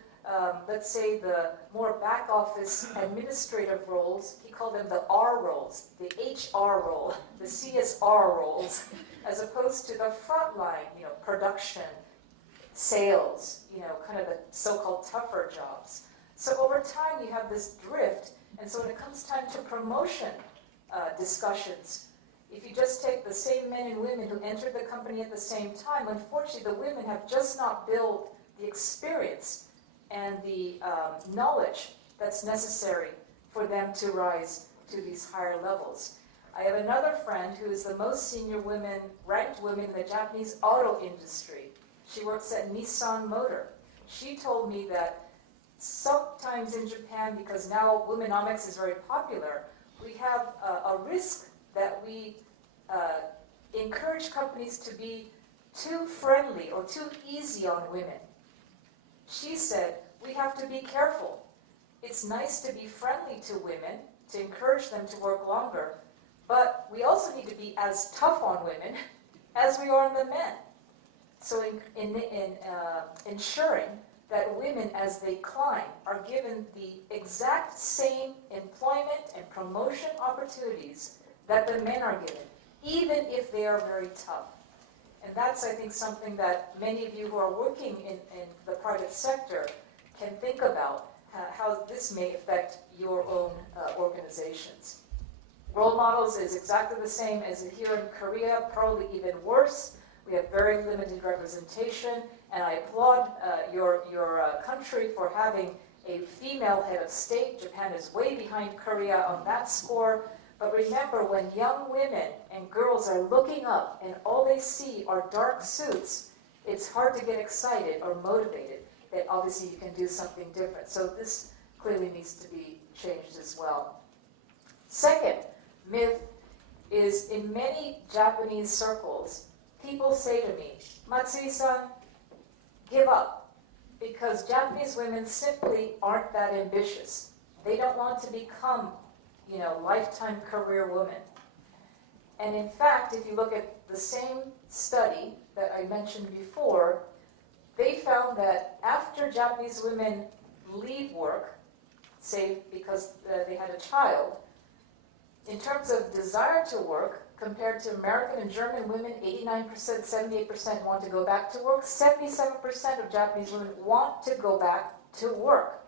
let's say, the more back office administrative roles. He called them the R roles, the HR role, the CSR roles, as opposed to the front line, production, sales, kind of the so-called tougher jobs. So over time, you have this drift, and so when it comes time to promotion discussions, if you just take the same men and women who entered the company at the same time, unfortunately, the women have just not built the experience and the knowledge that's necessary for them to rise to these higher levels. I have another friend who is the most senior ranked woman in the Japanese auto industry. She works at Nissan Motor. She told me that sometimes in Japan, because now Womenomics is very popular, we have a risk that we encourage companies to be too friendly or too easy on women. She said, we have to be careful. It's nice to be friendly to women, to encourage them to work longer, But we also need to be as tough on women as we are on the men. So in ensuring that women, as they climb, are given the exact same employment and promotion opportunities that the men are given, even if they are very tough. And that's, I think, something that many of you who are working in the private sector can think about, how this may affect your own organizations. Role models is exactly the same as here in Korea, probably even worse. We have very limited representation, and I applaud your country for having a female head of state. Japan is way behind Korea on that score. But remember, when young women and girls are looking up and all they see are dark suits, it's hard to get excited or motivated that obviously you can do something different. So this clearly needs to be changed as well. Second myth is, in many Japanese circles, people say to me, Matsui-san, give up, because Japanese women simply aren't that ambitious. They don't want to become, lifetime career women. And in fact, if you look at the same study that I mentioned before, they found that after Japanese women leave work, say because they had a child, in terms of desire to work, compared to American and German women, 89%, 78% want to go back to work. 77% of Japanese women want to go back to work.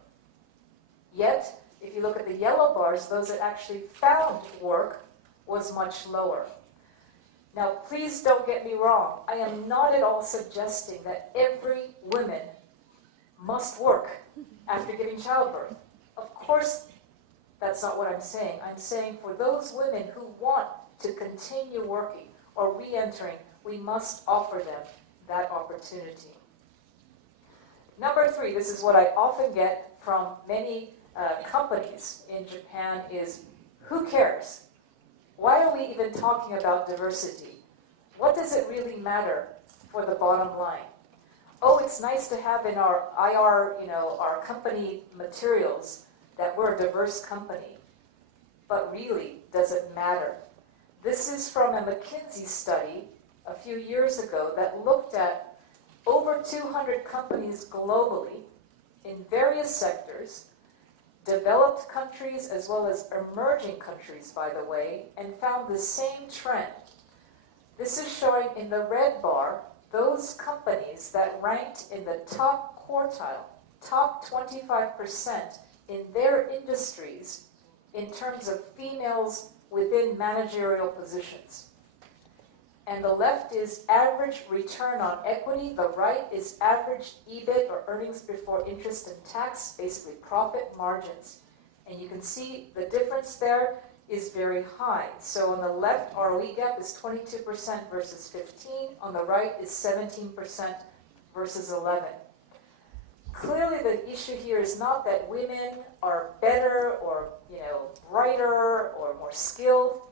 Yet, if you look at the yellow bars, those that actually found work was much lower. Now, please don't get me wrong. I am not at all suggesting that every woman must work after giving childbirth. Of course, that's not what I'm saying. I'm saying for those women who want to continue working or re-entering, we must offer them that opportunity. Number 3, this is what I often get from many companies in Japan, is, who cares? Why are we even talking about diversity? What does it really matter for the bottom line? Oh, it's nice to have in our IR, our company materials that we're a diverse company. But really, does it matter? This is from a McKinsey study a few years ago that looked at over 200 companies globally in various sectors, developed countries as well as emerging countries, by the way, and found the same trend. This is showing in the red bar those companies that ranked in the top quartile, top 25% in their industries in terms of females within managerial positions. And the left is average return on equity. The right is average EBIT, or earnings before interest and tax, basically profit margins. And you can see the difference there is very high. So on the left, ROE gap is 22% versus 15. On the right is 17% versus 11. Clearly, the issue here is not that women are better or brighter or more skilled.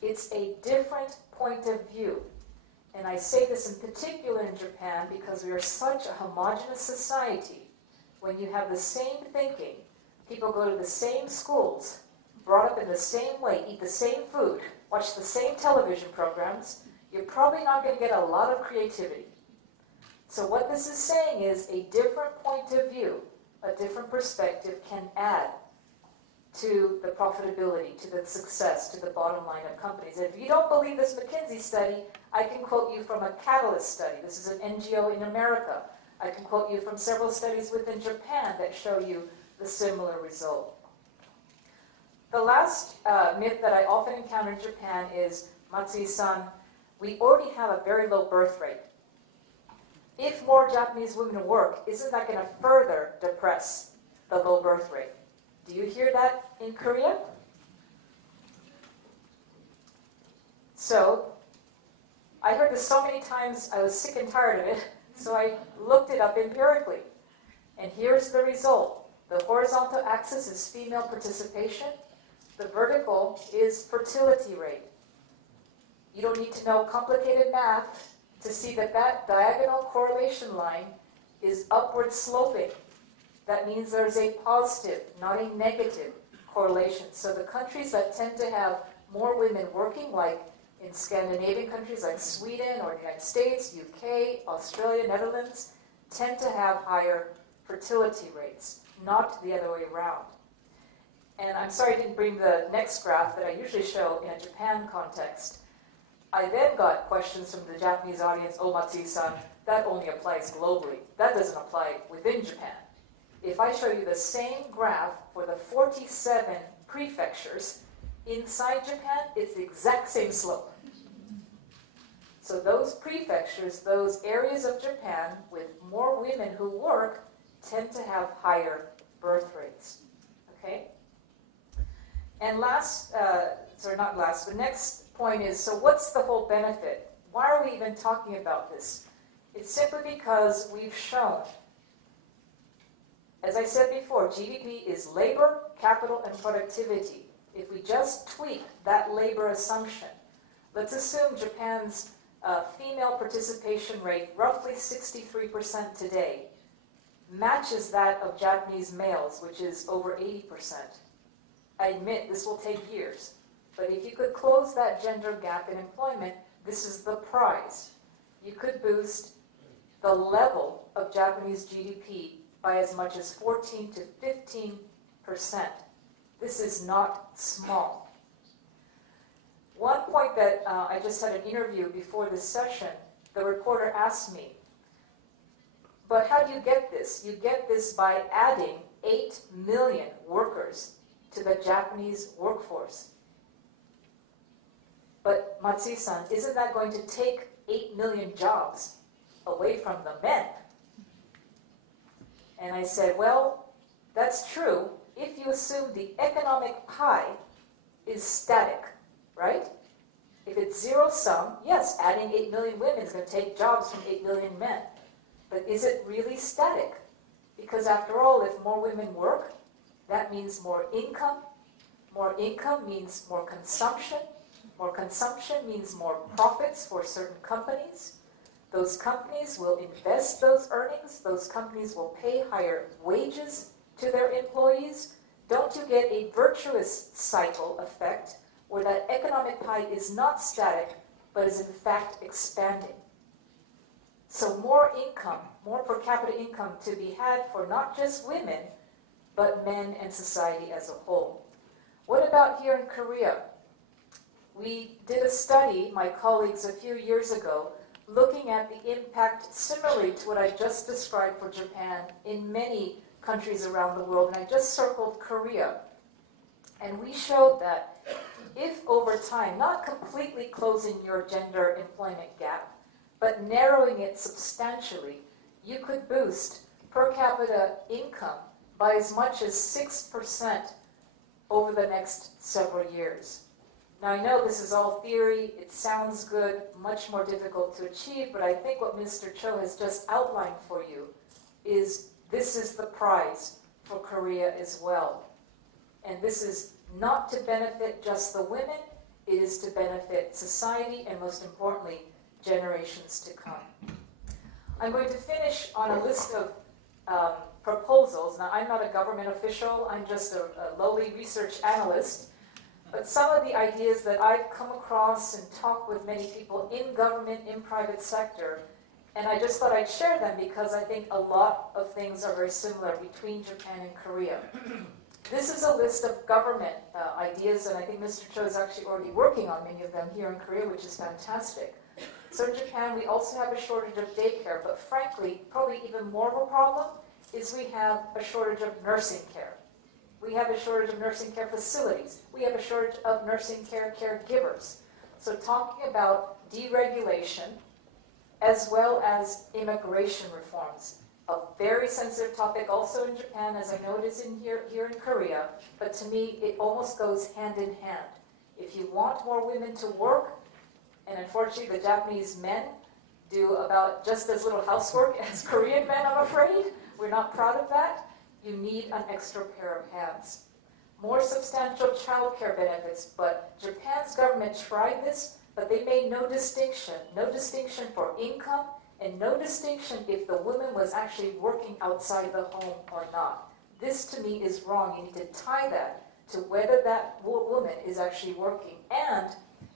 It's a different point of view. And I say this in particular in Japan because we are such a homogenous society. When you have the same thinking, people go to the same schools, brought up in the same way, eat the same food, watch the same television programs, you're probably not going to get a lot of creativity. So what this is saying is a different point of view, a different perspective can add to the profitability, to the success, to the bottom line of companies. And if you don't believe this McKinsey study, I can quote you from a Catalyst study. This is an NGO in America. I can quote you from several studies within Japan that show you the similar result. The last myth that I often encounter in Japan is, Matsui-san, we already have a very low birth rate. If more Japanese women work, isn't that going to further depress the low birth rate? Do you hear that in Korea? So, I heard this so many times, I was sick and tired of it, so I looked it up empirically. And here's the result. The horizontal axis is female participation. The vertical is fertility rate. You don't need to know complicated math to see that that diagonal correlation line is upward sloping. That means there's a positive, not a negative correlation. So the countries that tend to have more women working, like in Scandinavian countries like Sweden or the United States, UK, Australia, Netherlands, tend to have higher fertility rates, not the other way around. And I'm sorry I didn't bring the next graph that I usually show in a Japan context. I then got questions from the Japanese audience, oh, Matsui-san, that only applies globally. That doesn't apply within Japan. If I show you the same graph for the 47 prefectures inside Japan, it's the exact same slope. So those prefectures, those areas of Japan with more women who work, tend to have higher birth rates. Okay? And the next point is, so what's the whole benefit? Why are we even talking about this? It's simply because we've shown, as I said before, GDP is labor, capital, and productivity. If we just tweak that labor assumption, let's assume Japan's female participation rate, roughly 63% today, matches that of Japanese males, which is over 80%. I admit this will take years, but if you could close that gender gap in employment, this is the prize. You could boost the level of Japanese GDP by as much as 14 to 15%. This is not small. One point that I just had an interview before this session, the reporter asked me, but how do you get this? You get this by adding 8 million workers to the Japanese workforce. But Matsui-san, isn't that going to take 8 million jobs away from the men? And I said, well, that's true if you assume the economic pie is static, right? If it's zero sum, yes, adding 8 million women is going to take jobs from 8 million men. But is it really static? Because after all, if more women work, that means more income. More income means more consumption. More consumption means more profits for certain companies. Those companies will invest those earnings. Those companies will pay higher wages to their employees. Don't you get a virtuous cycle effect where that economic pie is not static, but is in fact expanding? So more income, more per capita income to be had for not just women, but men and society as a whole. What about here in Korea? We did a study, my colleagues, a few years ago, looking at the impact similarly to what I just described for Japan in many countries around the world, and I just circled Korea. And we showed that if over time, not completely closing your gender employment gap, but narrowing it substantially, you could boost per capita income by as much as 6% over the next several years. Now I know this is all theory, it sounds good, much more difficult to achieve, but I think what Mr. Cho has just outlined for you is this is the prize for Korea as well. And this is not to benefit just the women, it is to benefit society and most importantly, generations to come. I'm going to finish on a list of proposals. Now, I'm not a government official, I'm just a lowly research analyst, but some of the ideas that I've come across and talked with many people in government, in private sector, and I just thought I'd share them because I think a lot of things are very similar between Japan and Korea. This is a list of government ideas, and I think Mr. Cho is actually already working on many of them here in Korea, which is fantastic. So in Japan, we also have a shortage of daycare, but frankly, probably even more of a problem is we have a shortage of nursing care. We have a shortage of nursing care facilities. We have a shortage of nursing care caregivers. So talking about deregulation as well as immigration reforms, a very sensitive topic also in Japan, as I know it is here in Korea, but to me, it almost goes hand in hand. If you want more women to work, and unfortunately the Japanese men do about just as little housework as Korean men, I'm afraid. We're not proud of that. You need an extra pair of hands. More substantial child care benefits, but Japan's government tried this, but they made no distinction for income, and no distinction if the woman was actually working outside the home or not. This to me is wrong. You need to tie that to whether that woman is actually working. And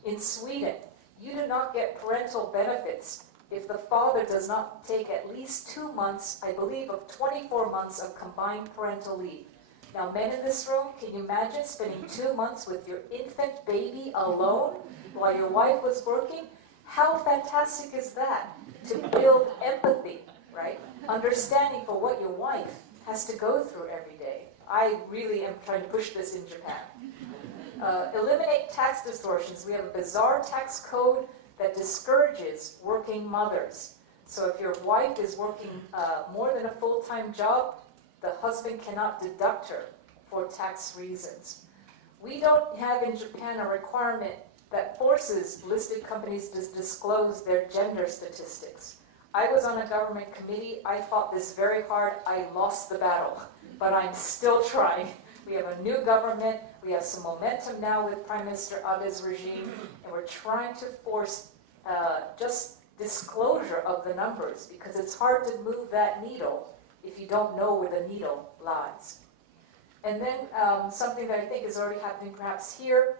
in Sweden, you do not get parental benefits if the father does not take at least 2 months, I believe, of 24 months of combined parental leave. Now, men in this room, can you imagine spending 2 months with your infant baby alone while your wife was working? How fantastic is that? To build empathy, right? Understanding for what your wife has to go through every day. I really am trying to push this in Japan. Eliminate tax distortions. We have a bizarre tax code that discourages working mothers. So if your wife is working more than a full-time job, the husband cannot deduct her for tax reasons. We don't have in Japan a requirement that forces listed companies to disclose their gender statistics. I was on a government committee. I fought this very hard. I lost the battle, but I'm still trying. We have a new government. We have some momentum now with Prime Minister Abe's regime, and we're trying to force just disclosure of the numbers, because it's hard to move that needle if you don't know where the needle lies. And then something that I think is already happening perhaps here,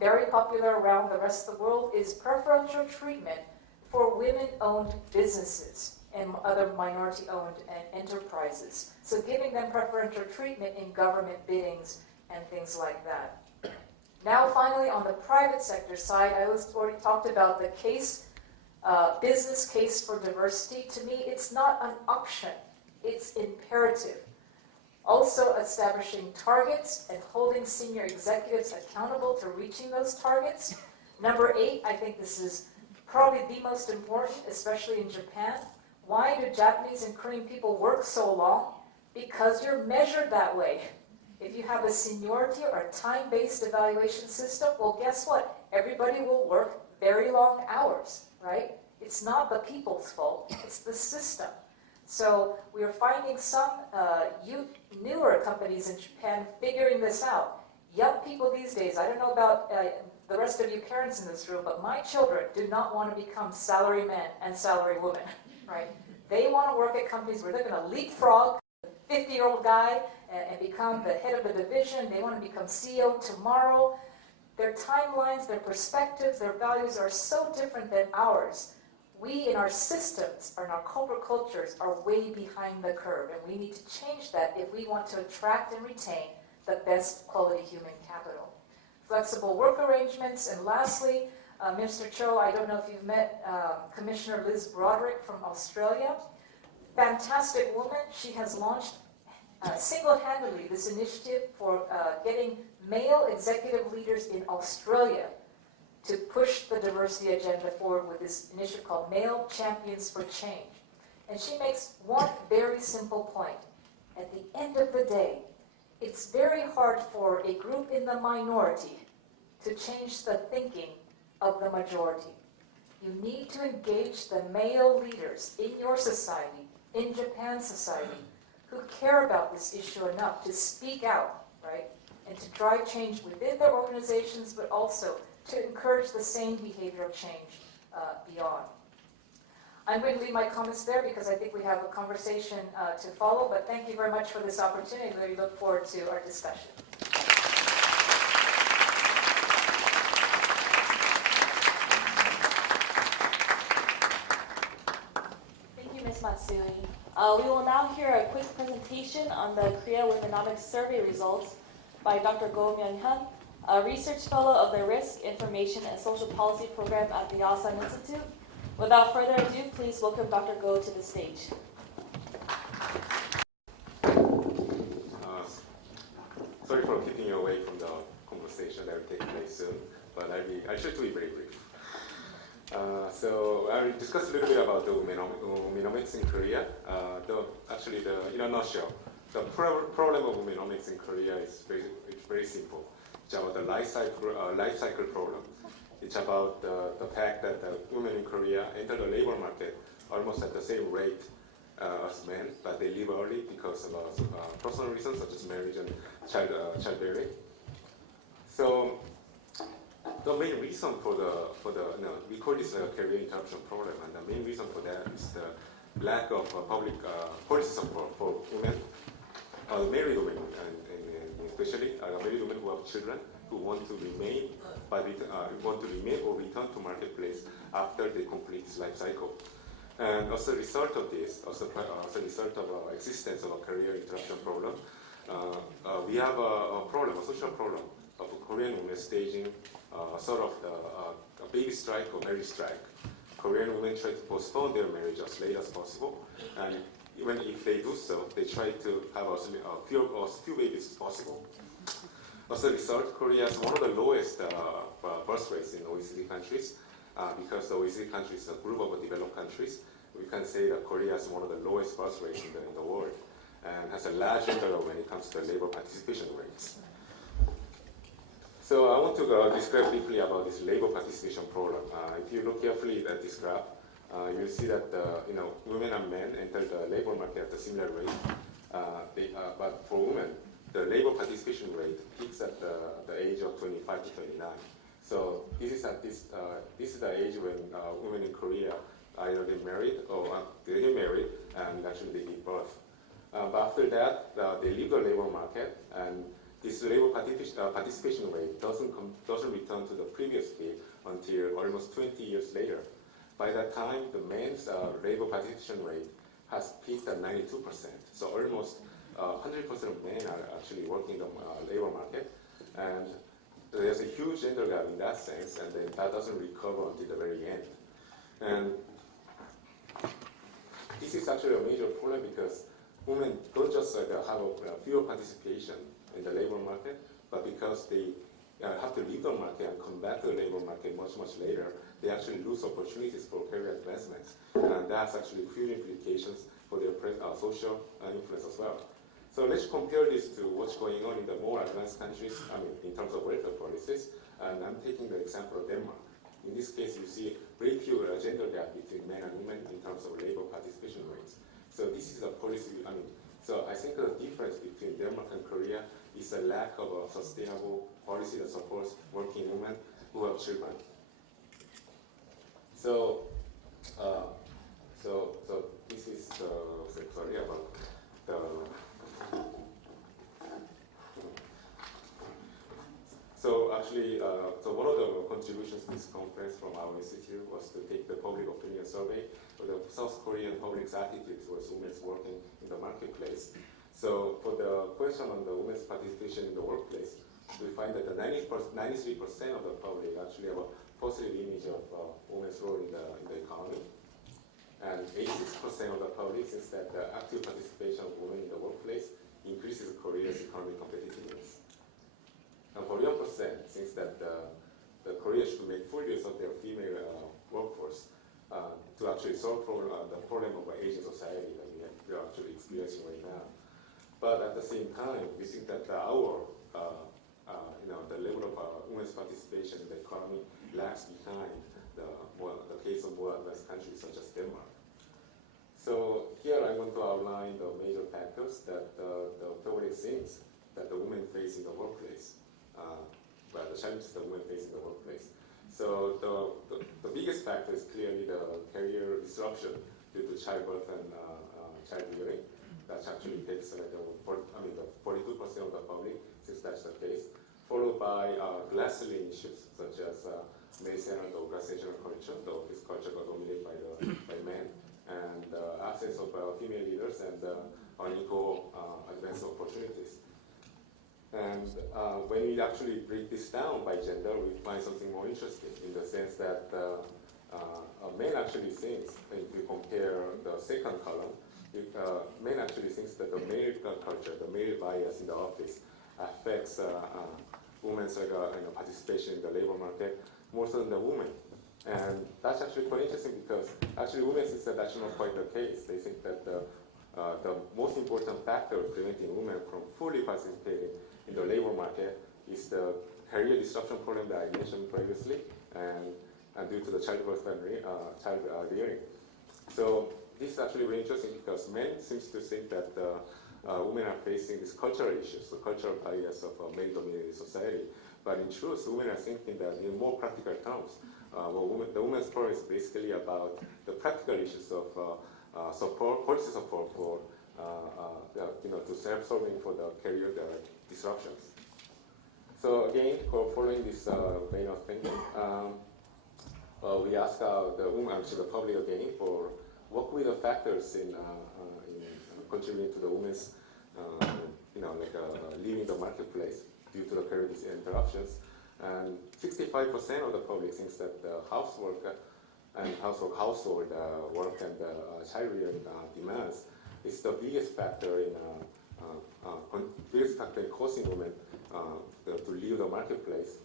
very popular around the rest of the world, is preferential treatment for women-owned businesses and other minority-owned enterprises. So giving them preferential treatment in government biddings and things like that. Now finally, on the private sector side, I already talked about the case, business case for diversity. To me, it's not an option, it's imperative. Also establishing targets and holding senior executives accountable to reaching those targets. Number 8, I think this is probably the most important, especially in Japan. Why do Japanese and Korean people work so long? Because you're measured that way. If you have a seniority or a time-based evaluation system, well, guess what? Everybody will work very long hours, right? It's not the people's fault, it's the system. So we are finding some newer companies in Japan figuring this out. Young people these days, I don't know about the rest of you parents in this room, but my children do not want to become salary men and salary women, right? They want to work at companies where they're going to leapfrog the 50-year-old guy and become the head of the division. They want to become CEO tomorrow. Their timelines, their perspectives, their values are so different than ours. We in our systems, in our corporate cultures, are way behind the curve, and we need to change that if we want to attract and retain the best quality human capital. Flexible work arrangements, and lastly, Mr. Cho, I don't know if you've met Commissioner Liz Broderick from Australia. Fantastic woman. She has launched single-handedly this initiative for getting male executive leaders in Australia to push the diversity agenda forward with this initiative called Male Champions for Change. And she makes one very simple point. At the end of the day, it's very hard for a group in the minority to change the thinking of the majority. You need to engage the male leaders in your society, in Japan's society, who care about this issue enough to speak out, right? And to drive change within their organizations, but also to encourage the same behavioral change beyond. I'm going to leave my comments there because I think we have a conversation to follow, but thank you very much for this opportunity. I really look forward to our discussion. Thank you, Ms. Matsui. We will now hear a quick presentation on the Korea Womenomics survey results by Dr. Go Myung-hyun, a research fellow of the Risk, Information, and Social Policy Program at the Asan Institute. Without further ado, please welcome Dr. Go to the stage. Sorry for keeping you away from the conversation that will take place soon, but I should be very brief. So I will discuss a little bit about the womenomics in Korea. In a nutshell, the problem of womenomics in Korea is very simple. It's about the life cycle problem. It's about the fact that the women in Korea enter the labor market almost at the same rate as men, but they leave early because of personal reasons such as marriage and childbearing. So the main reason for we call this a career interruption problem, and the main reason for that is the lack of public policy support for women, married women in especially married women who have children who want to remain, or return to marketplace after they complete this life cycle. And as a result of this, as a result of existence of a career interruption problem, we have a social problem of Korean women staging sort of a baby strike or marriage strike. Korean women try to postpone their marriage as late as possible, and even if they do so, they try to have as few babies as possible. As a result, Korea has one of the lowest birth rates in OECD countries. Because the OECD countries is a group of developed countries, we can say that Korea has one of the lowest birth rates in the world, and has a large gender when it comes to labor participation rates. So I want to describe briefly about this labor participation problem. If you look carefully at this graph, you'll see that women and men enter the labor market at a similar rate. But for women, the labor participation rate peaks at the age of 25 to 29. So this is the age when women in Korea either get married or they get married and actually they give birth. But after that, they leave the labor market, and this labor participation rate doesn't return to the previous peak until almost 20 years later. By that time, the men's labor participation rate has peaked at 92%. So almost 100% of men are actually working in the labor market, and there's a huge gender gap in that sense, and then that doesn't recover until the very end. And this is actually a major problem because women don't just have a fewer participation in the labor market, but because they have to leave the market and come back to the labor market much, much later, they actually lose opportunities for career advancements. And that's actually huge implications for their social influence as well. So let's compare this to what's going on in the more advanced countries, in terms of welfare policies. And I'm taking the example of Denmark. In this case, you see very few gender gap between men and women in terms of labor participation rates. So this is a policy, so I think the difference between Denmark and Korea is a lack of a sustainable policy that supports working women who have children. So this is sorry about the. So actually, so one of the contributions to this conference from our institute was to take the public opinion survey of the South Korean public's attitude towards women's working in the marketplace. So for the question on the women's participation in the workplace, we find that the 93% of the public actually have a positive image of women's role in the economy. And 86% of the public thinks that the active participation of women in the workplace increases Korea's economic competitiveness. And 41% thinks that the Korea should make full use of their female workforce to actually solve the problem of Asian society that we are actually experiencing right now. But at the same time, we think that the level of women's participation in the economy lags behind the case of more advanced countries such as Denmark. So here I want to outline the major factors that the public thinks that the women face in the workplace. The challenges that women face in the workplace. So the biggest factor is clearly the career disruption due to childbirth and childbearing. That actually takes the 42% of the public, since that's the case, followed by glass-ceiling issues such as male-centered or glass-centered culture. The office culture got dominated by men, and absence of female leaders and unequal advancement opportunities. And when we actually break this down by gender, we find something more interesting in the sense that men actually thinks, if you compare the second column, men actually thinks that the male culture, the male bias in the office affects women's participation in the labor market more so than the women. And that's actually quite interesting because actually women think that that's not quite the case. They think that the most important factor preventing women from fully participating in the labor market is the career disruption problem that I mentioned previously, and due to the childbirth and child rearing. So this is actually very interesting because men seems to think that women are facing these cultural issues, the cultural bias of a male-dominated society. But in truth, women are thinking that in more practical terms. The women's problem is basically about the practical issues of policy support for to self-solving for the career disruptions. So again, following this vein of thinking, we ask the public again for work with the factors in contributing to the women's, leaving the marketplace due to the career interruptions. And 65% of the public thinks that the household work and child rearing demands is the biggest factor in causing women to leave the marketplace,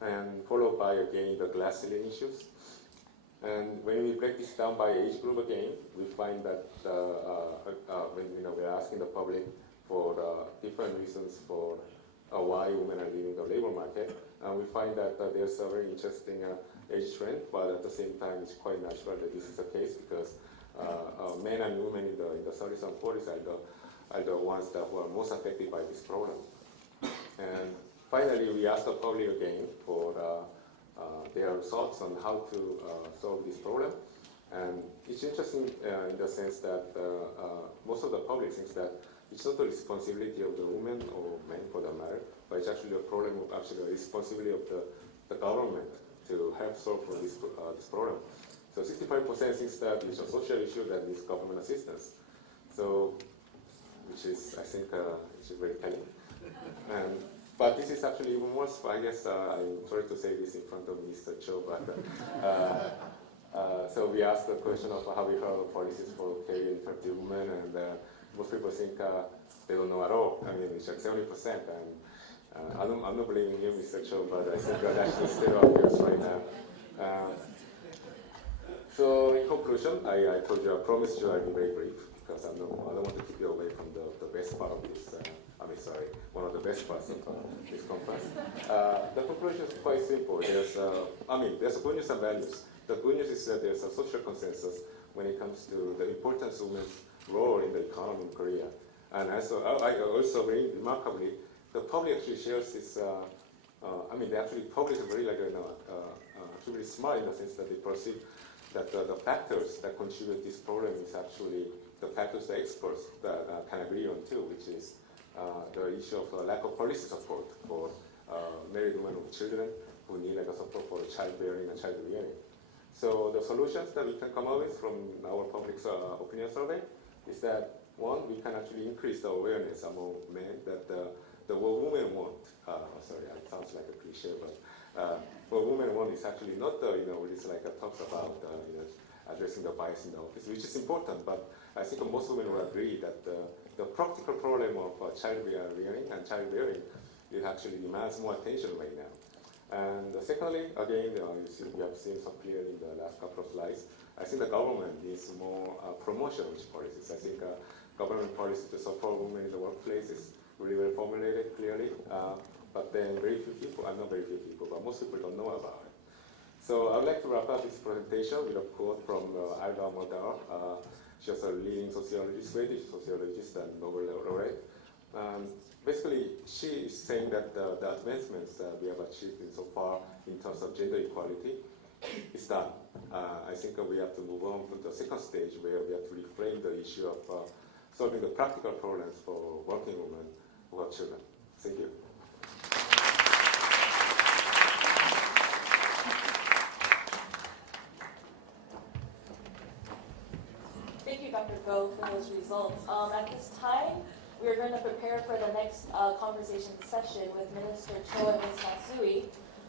and followed by again the glass ceiling issues. And when we break this down by age group again, we find that when we're asking the public for different reasons for why women are leaving the labor market, we find that there's a very interesting age trend, but at the same time it's quite natural that this is the case because men and women in the 30s and 40s are the ones that were most affected by this problem. And finally, we asked the public again for their thoughts on how to solve this problem. And it's interesting in the sense that most of the public thinks that it's not the responsibility of the women or men for that matter, but it's actually a problem of actually the responsibility of the government to help solve for this problem. So 65% thinks that it's a social issue that needs government assistance. So, which is, I think, which is very telling. But this is actually even worse. I guess I'm sorry to say this in front of Mr. Cho, but so we asked the question of how we heard of policies for career interrupted women, and most people think they don't know at all. I mean, it's like 70%, and I'm not blaming you, Mr. Cho, but I think that's actually still obvious right now. So in conclusion, I told you, I promised you I'd be very brief because I don't want to keep you away from the best part of this. One of the best parts of this conference. The conclusion is quite simple. There's good news and bad news. The good news is that there's a social consensus when it comes to the importance of women's role in the economy in Korea. And also very remarkably, the public actually shares this. They actually public is very actually very smart in the sense that they perceive that the factors that contribute to this problem is actually the factors the experts that can agree on too, which is the issue of lack of policy support for married women with children who need support for childbearing and child rearing. So the solutions that we can come up with from our public opinion survey is that one, we can actually increase the awareness among men that what women want. Sorry, it sounds like a cliche, but what women want is actually not talks about addressing the bias in the office, which is important. But I think most women will agree that the practical problem of child rearing and childbearing it actually demands more attention right now. And secondly, again, we have seen so clearly in the last couple of slides, I think the government needs more promotion of policies. I think government policy to support women in the workplace is really well formulated clearly, but then very few people, not very few people, but most people don't know about it. So I'd like to wrap up this presentation with a quote from Alva Modar. She's a leading sociologist, Swedish sociologist and Nobel laureate. Basically, she is saying that the advancements we have achieved so far in terms of gender equality is done. I think we have to move on to the second stage where we have to reframe the issue of solving the practical problems for working women who have children. Thank you. Thank you, Dr. Go, for those results. At this time, we're going to prepare for the next conversation session with Minister Cho and Ms. Matsui.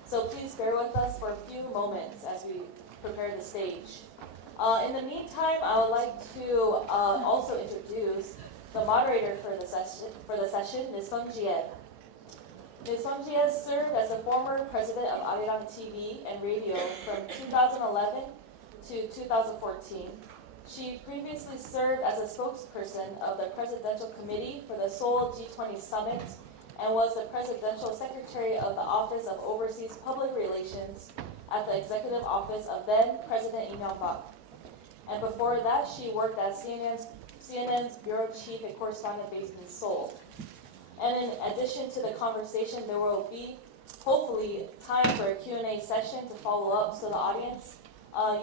So please bear with us for a few moments as we prepare the stage. In the meantime, I would like to also introduce the moderator for the session, Ms. Sung Jie. Ms. Sung Jie served as the former president of Arirang TV and Radio from 2011 to 2014. She previously served as a spokesperson of the Presidential Committee for the Seoul G20 Summit and was the Presidential Secretary of the Office of Overseas Public Relations at the Executive Office of then President Lee Myung-bak. And before that, she worked as CNN's Bureau Chief and Correspondent based in Seoul. And in addition to the conversation, there will be hopefully time for a Q&A session to follow up, so the audience,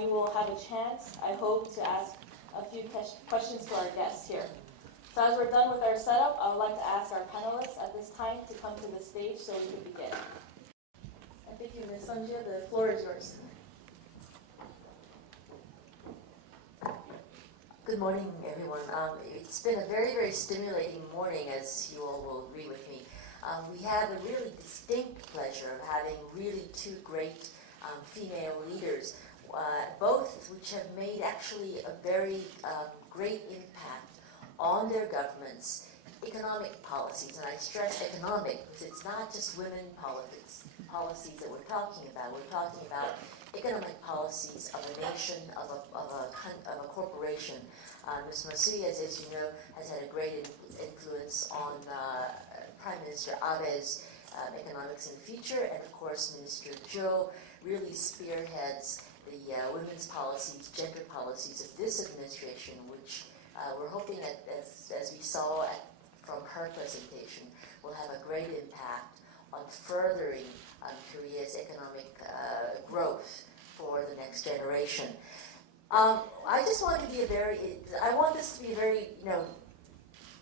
you will have a chance, I hope, to ask a few questions to our guests here. So as we're done with our setup, I would like to ask our panelists at this time to come to the stage so we can begin. And thank you, Ms. Sunjia. The floor is yours. Good morning, everyone. It's been a very, very stimulating morning, as you all will agree with me. We have a really distinct pleasure of having really two great female leaders, both which have made actually a very great impact on their governments' economic policies. And I stress economic because it's not just women policies that we're talking about. We're talking about economic policies of a nation, of a corporation. Ms. Masuya, as you know, has had a great influence on Prime Minister Abe's economics in the future, and of course Minister Cho really spearheads the women's policies, gender policies of this administration, which we're hoping, as we saw from her presentation, will have a great impact on furthering Korea's economic growth for the next generation. I just want to be I want this to be a very,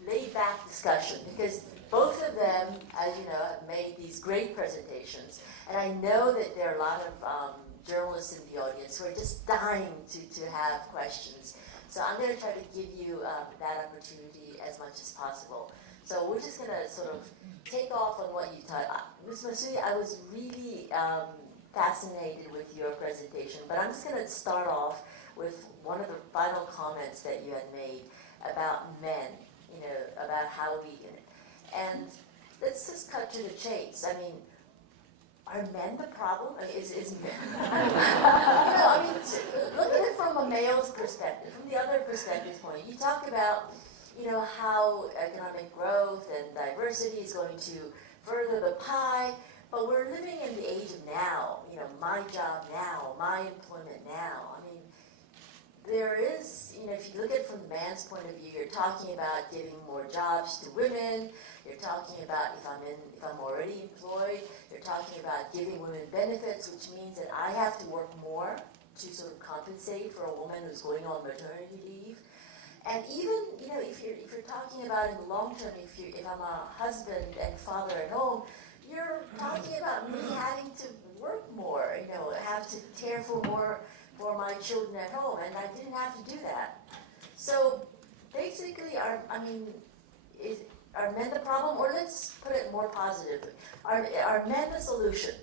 laid-back discussion, because both of them, as you know, have made these great presentations, and I know that there are a lot of journalists in the audience who are just dying to have questions. So I'm going to try to give you that opportunity as much as possible. So we're just going to sort of take off on what you taught. Ms. Masuya, I was really fascinated with your presentation, but I'm just going to start off with one of the final comments that you had made about men, about how we, and let's just cut to the chase. I mean, are men the problem? I mean, is men? Look at it from a male's perspective, from the other perspective point. You talk about, how economic growth and diversity is going to further the pie, but we're living in the age of now. My job now, my employment now. I mean, there is, if you look at it from the man's point of view, you're talking about giving more jobs to women. You're talking about if I'm already employed. You're talking about giving women benefits, which means that I have to work more to sort of compensate for a woman who's going on maternity leave. And even, if you're talking about in the long term, if I'm a husband and father at home, you're talking about me having to work more, have to care for more my children at home, and I didn't have to do that. So basically, are men the problem? Or let's put it more positively, are men the solution?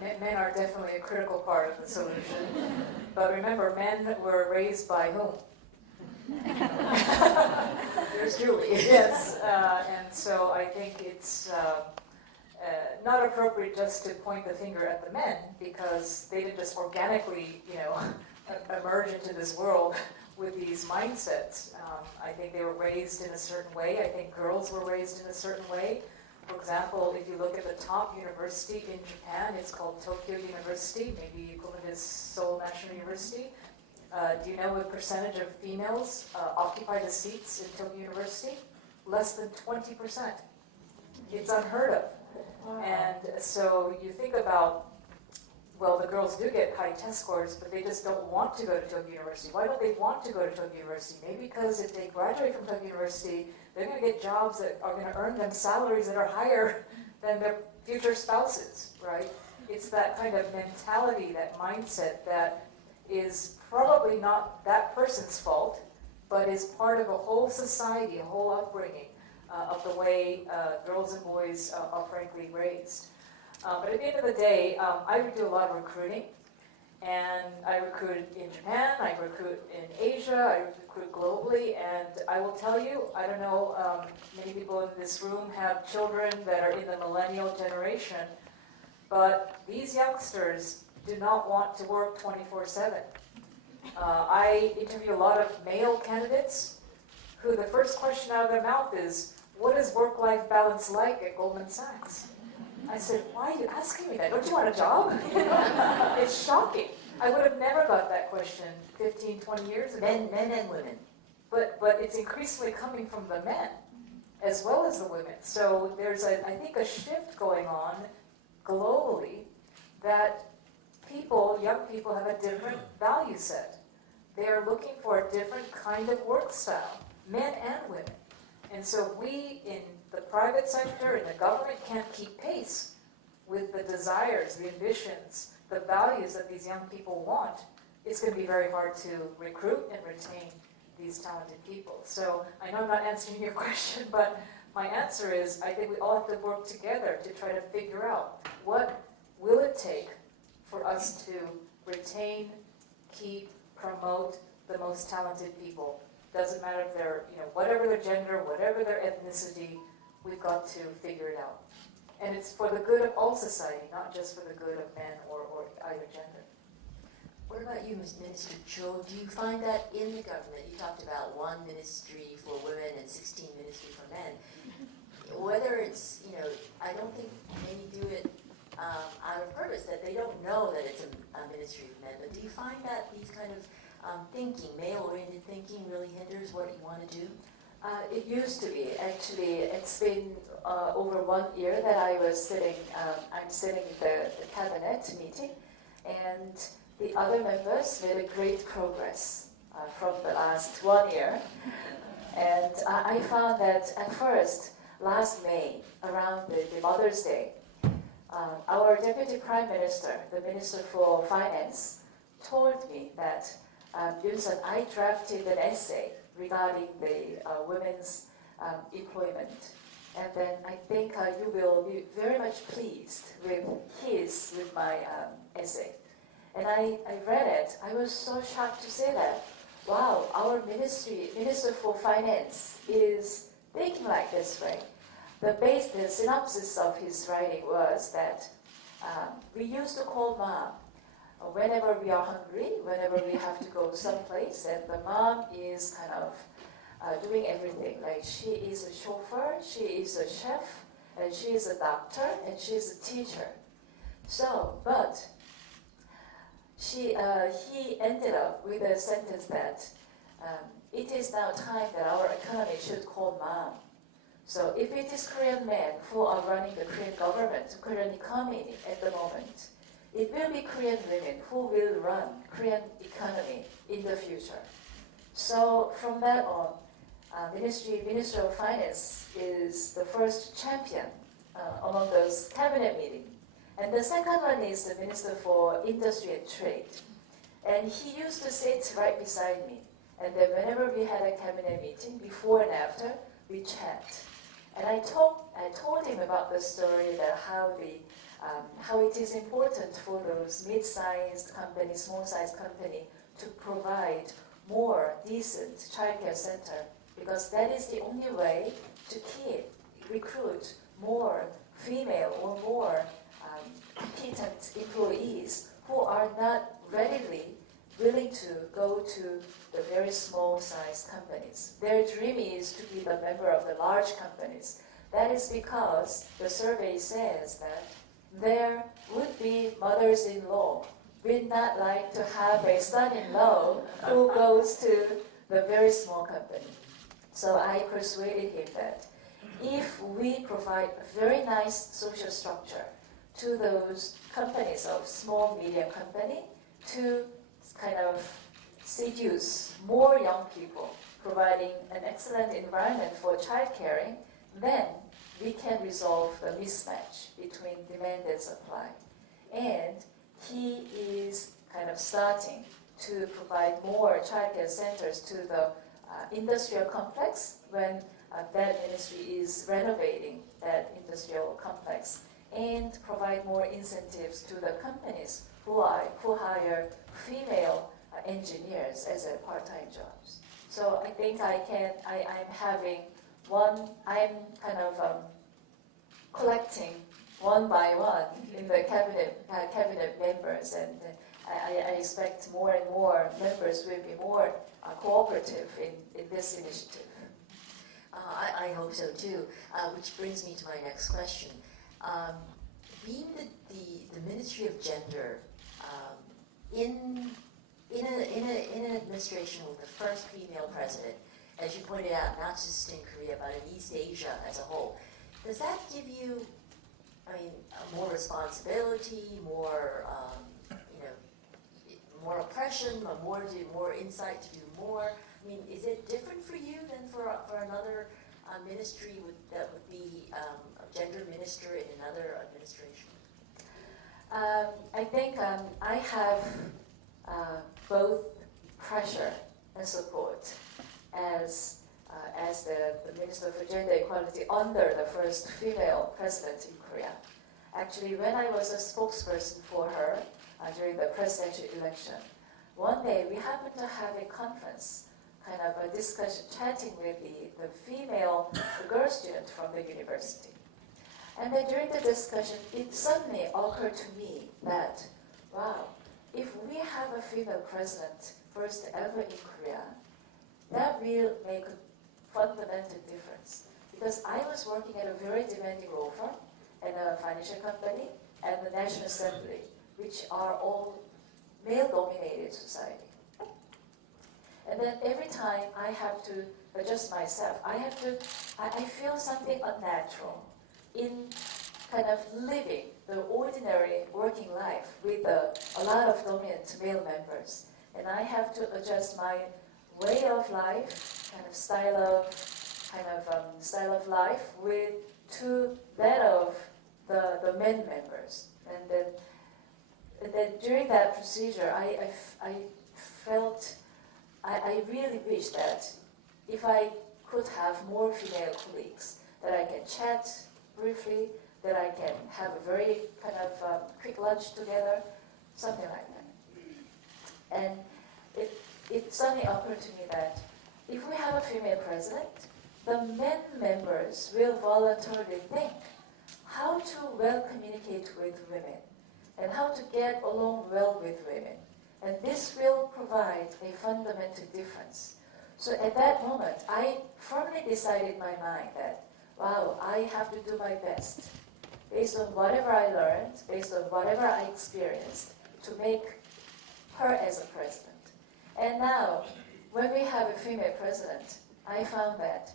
Men are definitely a critical part of the solution. But remember, men were raised by whom? There's Julie. Yes, and so I think it's not appropriate just to point the finger at the men, because they didn't just organically, emerge into this world with these mindsets. I think they were raised in a certain way. I think girls were raised in a certain way. For example, if you look at the top university in Japan, it's called Tokyo University, maybe equivalent is Seoul National University. Do you know what percentage of females occupy the seats in Tokyo University? Less than 20%. It's unheard of. Wow. And so you think about, well, the girls do get high test scores, but they just don't want to go to Tokyo University. Why don't they want to go to Tokyo University? Maybe because if they graduate from Tokyo University, they're going to get jobs that are going to earn them salaries that are higher than their future spouses, right? It's that kind of mentality, that mindset that is probably not that person's fault, but is part of a whole society, a whole upbringing of the way girls and boys are frankly raised. But at the end of the day, I would do a lot of recruiting, and I recruit in Japan, I recruit in Asia, I recruit globally, and I will tell you, I don't know, many people in this room have children that are in the millennial generation, but these youngsters do not want to work 24/7. I interview a lot of male candidates who the first question out of their mouth is, what is work-life balance like at Goldman Sachs? I said, why are you asking me that? Don't you want a job? It's shocking. I would have never got that question 15, 20 years ago. Men and women. But it's increasingly coming from the men as well as the women. So there's, I think, a shift going on globally that young people have a different value set. they are looking for a different kind of work style, men and women. And so we in the private sector, in the government, can't keep pace with the desires, the ambitions, the values that these young people want. It's going to be very hard to recruit and retain these talented people. So I know I'm not answering your question, but my answer is I think we all have to work together to try to figure out what will it take for us to retain, keep, promote the most talented people. Doesn't matter if they're, whatever their gender, whatever their ethnicity, we've got to figure it out. And it's for the good of all society, not just for the good of men or either gender. What about you, Minister Cho? Do you find that in the government, you talked about one ministry for women and 16 ministry for men, whether it's, I don't think many do it out of purpose, that they don't know that it's a ministry of men, but do you find that these kind of thinking, male-oriented thinking, really hinders what you want to do? It used to be. Actually, it's been over 1 year that I was sitting, I'm sitting in the cabinet meeting, and the other members made a great progress from the last 1 year. And I found that at first, last May, around the Mother's Day, our Deputy Prime Minister, the Minister for Finance, told me that, Yoon-sun, I drafted an essay regarding the women's employment. And then I think you will be very much pleased with my essay. And I read it. I was so shocked to say that, wow, our Minister for Finance is thinking like this way. The synopsis of his writing was that we used to call mom whenever we are hungry, whenever we have to go someplace, and the mom is kind of doing everything. Like she is a chauffeur, she is a chef, and she is a doctor, and she is a teacher. So, but he ended up with a sentence that it is now time that our economy should call mom. So if it is Korean men who are running the Korean government, Korean economy at the moment, it will be Korean women who will run Korean economy in the future. So from that on, Minister of Finance is the first champion among those cabinet meetings. And the second one is the Minister for Industry and Trade. And he used to sit right beside me. And then whenever we had a cabinet meeting, before and after, we chat. And I told him about the story that how it is important for those mid-sized companies, small-sized company, to provide more decent childcare center, because that is the only way to recruit more female or more competent employees who are not readily willing to go to the very small-sized companies. Their dream is to be the member of the large companies. That is because the survey says that there would be mothers-in-law would not like to have a son-in-law who goes to the very small company. So I persuaded him that if we provide a very nice social structure to those companies of small, medium company to kind of seduce more young people, providing an excellent environment for child caring, then we can resolve the mismatch between demand and supply. And he is kind of starting to provide more childcare centers to the industrial complex when that ministry is renovating that industrial complex, and provide more incentives to the companies who hire female engineers as a part-time jobs. So I think I'm kind of collecting one by one in the cabinet members, and I expect more and more members will be more cooperative in this initiative. I hope so too, which brings me to my next question. Being the Ministry of Gender in an administration with the first female president, as you pointed out, not just in Korea but in East Asia as a whole, does that give you, more responsibility, more more oppression, or more insight to do more? I mean, is it different for you than for another ministry that would be a gender minister in another administration? I think I have both pressure and support as the Minister for Gender Equality under the first female president in Korea. Actually, when I was a spokesperson for her during the presidential election, one day we happened to have a conference, kind of a discussion, chatting with the female girl student from the university. And then during the discussion, it suddenly occurred to me that, wow, if we have a female president, first ever in Korea, that will make a fundamental difference. Because I was working at a very demanding law firm, and a financial company, and the National Assembly, which are all male-dominated society. And then every time I have to adjust myself, I feel something unnatural in kind of living the ordinary working life with a lot of dominant male members. And I have to adjust my way of life, kind of style of life to that of the men members. And then during that procedure, I felt, I really wish that if I could have more female colleagues, that I can chat briefly, that I can have a very kind of quick lunch together, something like that. And it suddenly occurred to me that if we have a female president, the men members will voluntarily think how to well communicate with women and how to get along well with women. And this will provide a fundamental difference. So at that moment, I firmly decided in my mind that, wow, I have to do my best, based on whatever I learned, based on whatever I experienced, to make her as a president. And now, when we have a female president, I found that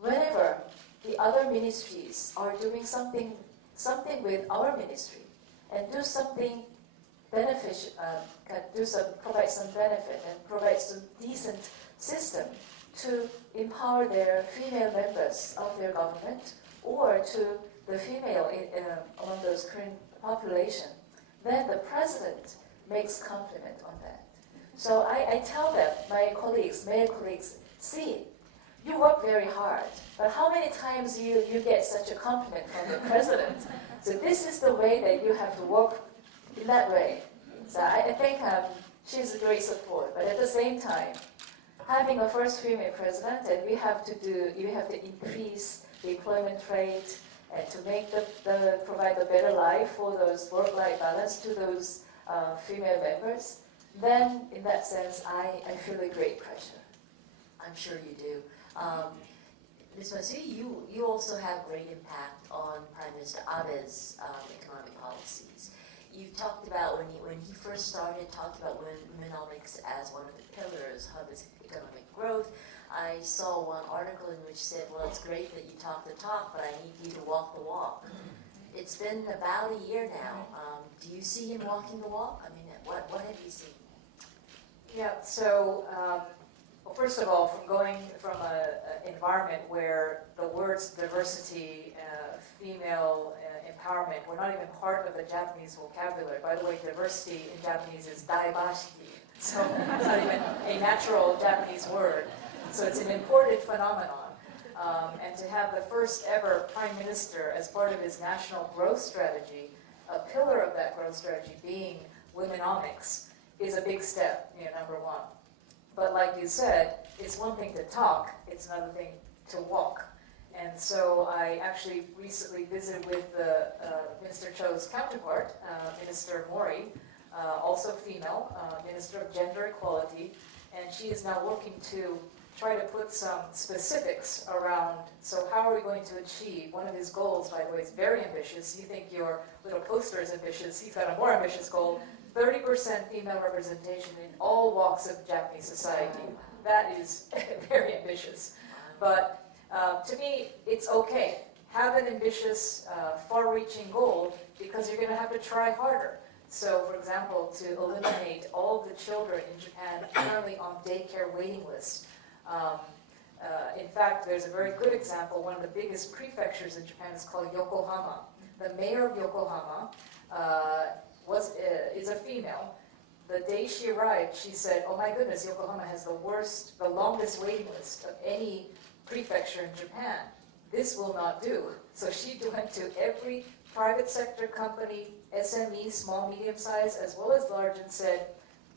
whenever the other ministries are doing something with our ministry and do something beneficial, provide some benefit and provide some decent system to empower their female members of their government or to the female among those Korean population, then the president makes compliment on that. So I tell them, my colleagues, male colleagues, see, you work very hard, but how many times you get such a compliment from the president? So this is the way that you have to work in that way. So I think she's a great support, but at the same time, having a first female president, and we have to increase the employment rate and to make provide a better life for those work-life balance to those female members. Then, in that sense, I feel a great pressure. I'm sure you do. Ms. Masui, you also have great impact on Prime Minister Abe's economic policies. You talked about, when he first started, talked about Womenomics as one of the pillars of his economic growth. I saw one article in which said, well, it's great that you talk the talk, but I need you to walk the walk. It's been about a year now. Do you see him walking the walk? I mean, what have you seen? Yeah, so well, first of all, from going from an environment where the words diversity, female empowerment were not even part of the Japanese vocabulary. By the way, diversity in Japanese is daibashiki, so it's not even a natural Japanese word. So it's an imported phenomenon. And to have the first ever prime minister as part of his national growth strategy, a pillar of that growth strategy being Womenomics, is a big step, number one. But like you said, it's one thing to talk, it's another thing to walk. And so I actually recently visited with Minister Cho's counterpart, Minister Mori, also female, Minister of Gender Equality, and she is now working to try to put some specifics around, so how are we going to achieve, one of his goals, by the way, is very ambitious. You think your little poster is ambitious, he's got a more ambitious goal, 30% female representation in all walks of Japanese society. That is very ambitious. But to me, it's okay. Have an ambitious, far-reaching goal because you're going to have to try harder. So, for example, to eliminate all the children in Japan currently on daycare waiting lists. In fact, there's a very good example. One of the biggest prefectures in Japan is called Yokohama. The mayor of Yokohama is a female. The day she arrived, she said, "Oh my goodness, Yokohama has the longest waiting list of any prefecture in Japan. This will not do." So she went to every private sector company, SME, small, medium size, as well as large, and said,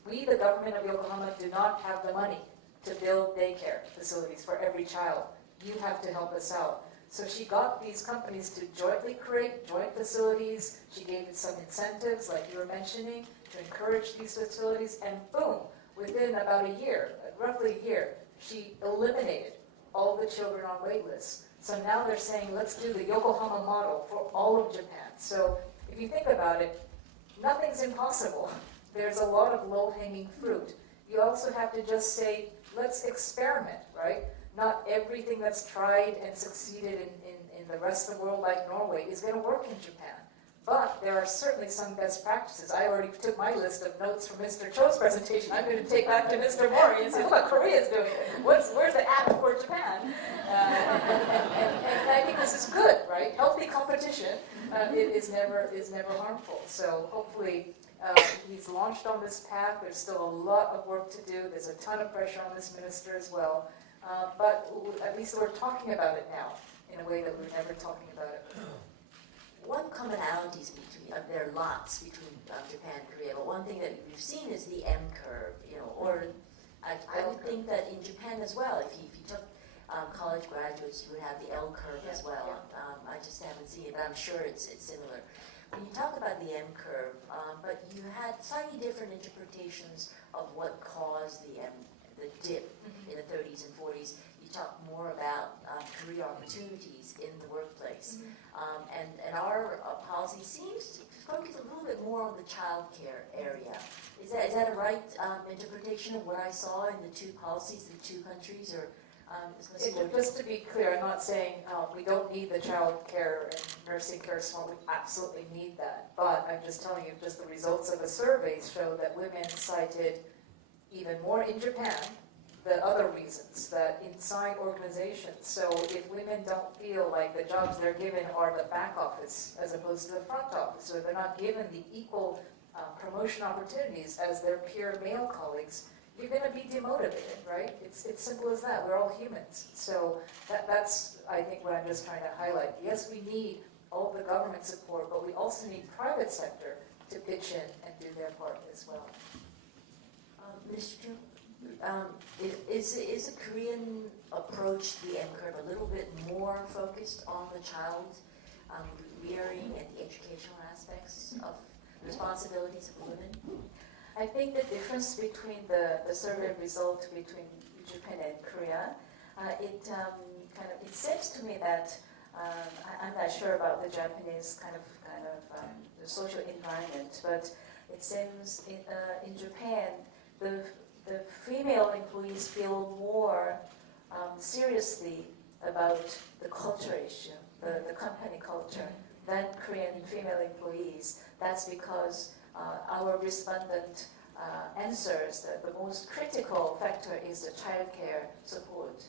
"We, the government of Yokohama, do not have the money to build daycare facilities for every child. You have to help us out." So she got these companies to jointly create joint facilities. She gave it some incentives, like you were mentioning, to encourage these facilities, and boom, within about a year, roughly a year, she eliminated all the children on wait lists. So now they're saying, let's do the Yokohama model for all of Japan. So if you think about it, nothing's impossible. There's a lot of low-hanging fruit. You also have to just say, let's experiment, right? Not everything that's tried and succeeded in the rest of the world, like Norway, is going to work in Japan. But there are certainly some best practices. I already took my list of notes from Mr. Cho's presentation. I'm going to take back to Mr. Mori and say, look, Korea's doing it. Where's the app for Japan? And I think this is good, right? Healthy competition is never harmful. So hopefully he's launched on this path. There's still a lot of work to do. There's a ton of pressure on this minister as well. But at least we're talking about it now in a way that we were never talking about it. One commonalities between, there are lots between Japan and Korea, but one thing that we've seen is the M curve, or I would think that in Japan as well, if you took college graduates, you would have the L curve as well. Yeah. I just haven't seen it, but I'm sure it's similar. When you talk about the M curve, but you had slightly different interpretations of what caused the dip in the 30s and 40s. You talk more about career opportunities in the workplace. And our policy seems to focus a little bit more on the child care area. Is that a right interpretation of what I saw in the two policies, the two countries? Or just to be clear, I'm not saying we don't need the child care and nursing care small. We absolutely need that. But I'm just telling you, just the results of the surveys show that women cited even more in Japan the other reasons, that inside organizations. So if women don't feel like the jobs they're given are the back office as opposed to the front office, or they're not given the equal promotion opportunities as their peer male colleagues, you're going to be demotivated, right? It's simple as that. We're all humans. So that's, I think, what I'm just trying to highlight. Yes, we need all the government support, but we also need private sector to pitch in and do their part as well. Mr. Chu? Is a Korean approach to the M curve a little bit more focused on the child rearing and the educational aspects of responsibilities of women? I think the difference between the survey result between Japan and Korea, it seems to me that I'm not sure about the Japanese kind of the social environment, but it seems in Japan the female employees feel more seriously about the culture issue, the company culture, than Korean female employees. That's because our respondent answers that the most critical factor is the childcare support.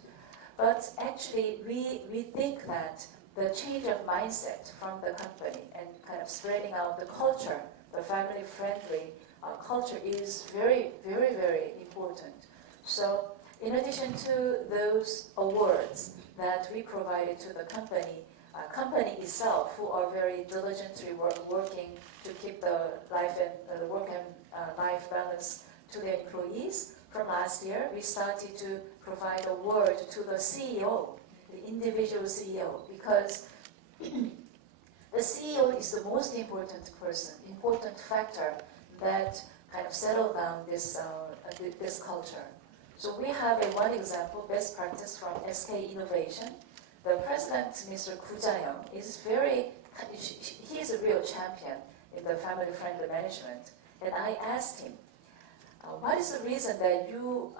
But actually, we think that the change of mindset from the company and kind of spreading out the culture, the family-friendly culture is very, very, very important. So in addition to those awards that we provided to the company itself, who are very diligently working to keep the work and life balance to their employees, from last year we started to provide award to the CEO, the individual CEO, because the CEO is the most important person, important factor that kind of settle down this culture. So we have one example, best practice from SK Innovation. The president, Mr. Koo Ja-young, he's a real champion in the family-friendly management. And I asked him, what is the reason that you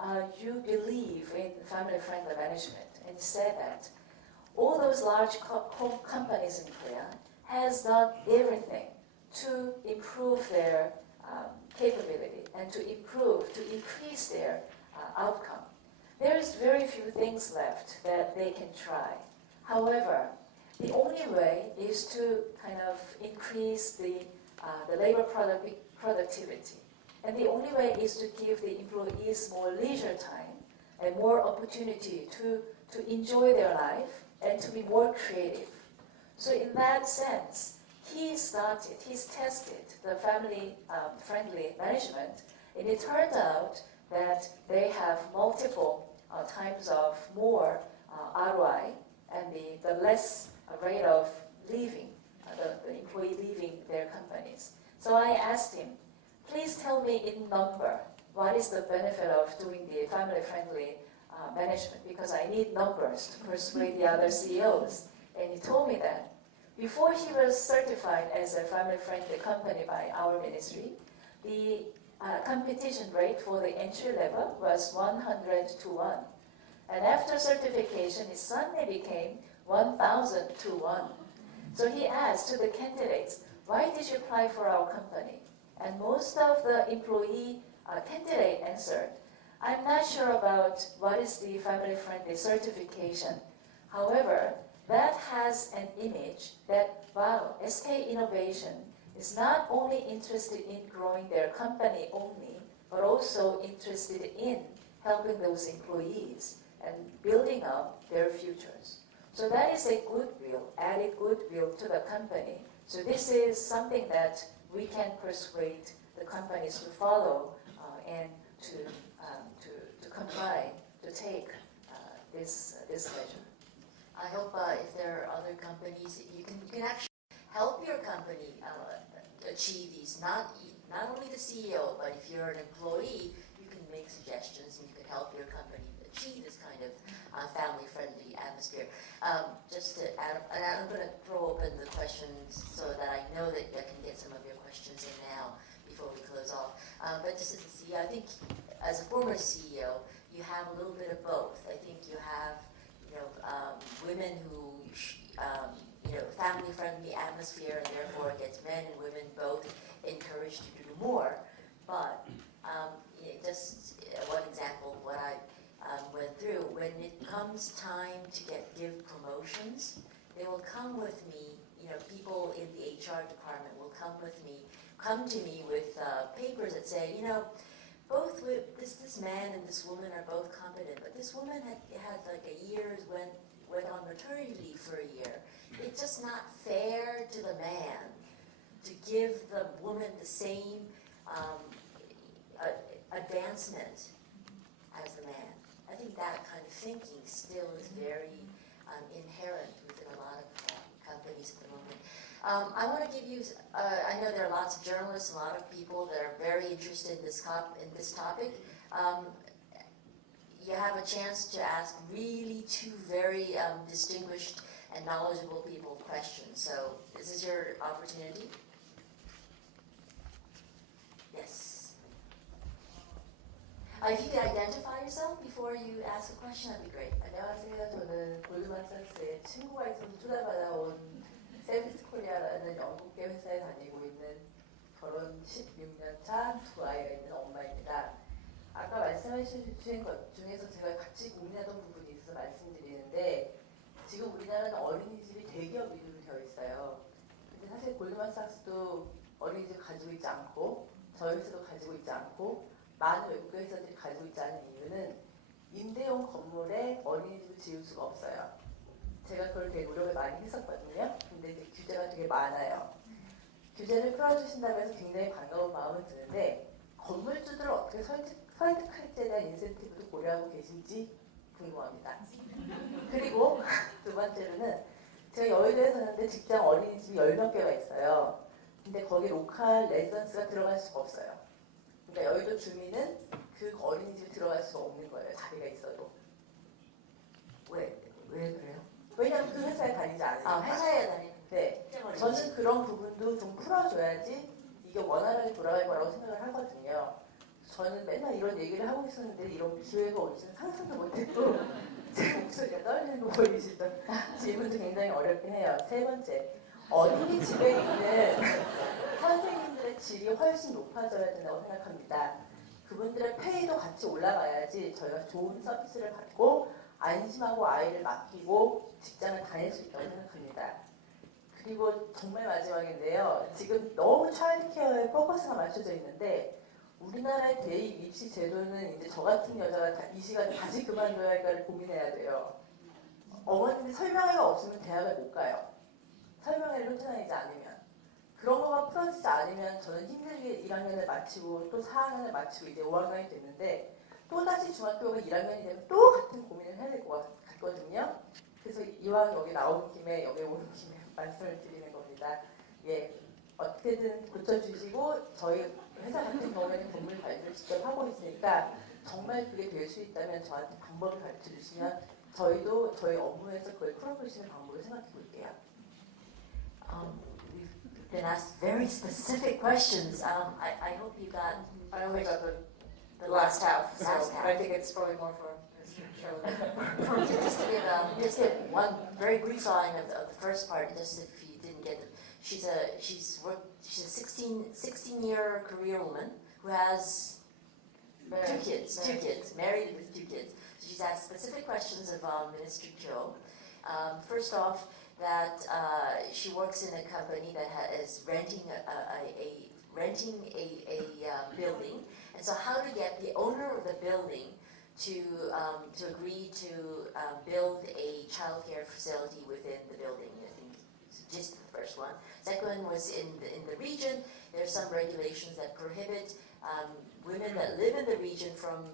believe in family-friendly management? And he said that all those large companies in Korea has done everything to improve their capability and to increase their outcome. There is very few things left that they can try. However, the only way is to kind of increase the labor productivity. And the only way is to give the employees more leisure time and more opportunity to enjoy their life and to be more creative. So in that sense, he's tested the family-friendly management, and it turned out that they have multiple times of more ROI and the less rate of leaving, the employee leaving their companies. So I asked him, please tell me in number, what is the benefit of doing the family-friendly management? Because I need numbers to persuade the other CEOs. And he told me that before he was certified as a family-friendly company by our ministry, the competition rate for the entry level was 100 to 1. And after certification, it suddenly became 1,000 to 1. So he asked to the candidates, why did you apply for our company? And most of the employee candidate answered, I'm not sure about what is the family-friendly certification. However, that has an image that, wow, SK Innovation is not only interested in growing their company only, but also interested in helping those employees and building up their futures. So that is a goodwill, added goodwill to the company. So this is something that we can persuade the companies to follow and to comply, to take this measure. I hope if there are other companies, you can actually help your company achieve these. Not only the CEO, but if you're an employee, you can make suggestions and you can help your company achieve this kind of family-friendly atmosphere. Just to add, and I'm going to throw open the questions so that I know that I can get some of your questions in now before we close off. But just as a CEO, I think as a former CEO, you have a little bit of both. I think you have women who, family-friendly atmosphere, and therefore gets men and women both encouraged to do more. But just one example of what I went through, when it comes time to give promotions, they will come with me, people in the HR department will come to me with papers that say, both this man and this woman are both competent, but this woman had like a year's went on maternity leave for a year. It's just not fair to the man to give the woman the same advancement as the man. I think that kind of thinking still is very inherent within a lot of companies at the moment. I want to give you, I know there are lots of journalists, a lot of people that are very interested in this topic. You have a chance to ask really two very distinguished and knowledgeable people questions. So this is your opportunity. Yes. If you could identify yourself before you ask a question, that'd be great. 안녕하세요. 저는 골드만삭스의 친구가 있어서 투자받아온 세비스 코리아라는 영국계 회사에 다니고 있는 결혼 16년 차 두 아이가 있는 엄마입니다. 아까 말씀해 주신 것 중에서 제가 같이 고민하던 부분이 있어서 말씀드리는데, 지금 우리나라는 어린이집이 대기업 위주로 되어 있어요. 근데 사실 골드만삭스도 어린이집 가지고 있지 않고, 저희 회사도 가지고 있지 않고, 많은 외국계 회사들이 가지고 있지 않은 이유는 임대용 건물에 어린이집을 지을 수가 없어요. 제가 그걸 되게 노력을 많이 했었거든요. 근데 이제 규제가 되게 많아요. 규제를 풀어주신다고 해서 굉장히 반가운 마음은 드는데, 건물주들을 어떻게 설득할지에 대한 인센티브도 고려하고 계신지 궁금합니다. 그리고 두 번째로는 제가 여의도에 사는데 직장 어린이집이 10몇 개가 있어요. 근데 거기 로컬 레지던스가 들어갈 수가 없어요. 그러니까 여의도 주민은 그 어린이집에 들어갈 수가 없는 거예요. 자리가 있어도. 왜 그래요? 왜냐하면 그 회사에 다니지 않으니까. 회사에 다니는. 네. 저는 그런 부분도 좀 풀어줘야지 이게 원활하게 돌아갈 거라고 생각을 하거든요. 저는 맨날 이런 얘기를 하고 있었는데 이런 기회가 올지는 상상도 못했고 제 목소리가 떨리는 거 보이시죠? 질문도 굉장히 어렵긴 해요. 세 번째, 어린이집에 있는 선생님들의 질이 훨씬 높아져야 된다고 생각합니다. 그분들의 페이도 같이 올라가야지 저희가 좋은 서비스를 받고 안심하고 아이를 맡기고 직장을 다닐 수 있다고 생각합니다. 그리고 정말 마지막인데요. 지금 너무 차일드케어에 포커스가 맞춰져 있는데 우리나라의 대입 입시 제도는 이제 저 같은 여자가 이 시간에 다시 그만둬야 할까를 고민해야 돼요. 어머님들 설명회가 없으면 대학을 못 가요. 설명회를 쫓아다니지 않으면. 그런 거가 풀어지지 않으면 저는 힘들게 1학년을 마치고 또 4학년을 마치고 이제 5학년이 됐는데 또다시 중학교가 1학년이 되면 또 같은 고민을 해야 될 것 같거든요. 그래서 이왕 여기 나온 김에 여기 오는 김에 말씀을 드리는 겁니다. 예, 어떻게든 고쳐주시고 저희 회사 같은 경우에는 건물 관리를 직접 하고 있으니까 정말 그게 될 수 있다면 저한테 방법을 가르쳐 주시면 저희도 저희 업무에서 그걸 풀어볼 수 있는 방법을 생각해 볼게요. We've been asked very specific questions. I hope you got. I only got the the last half, so last half. I think it's probably more for Mr. Cho. Just to give one very brief line of the first part, just if you didn't get it. She's a 16-year career woman who has two kids, married with 2 kids. So she's asked specific questions of Minister Cho. First off, that she works in a company that is renting a building, and so how to get the owner of the building to agree to build a childcare facility within the building. I think it's just the first one. Second one was in the region. There are some regulations that prohibit women that live in the region from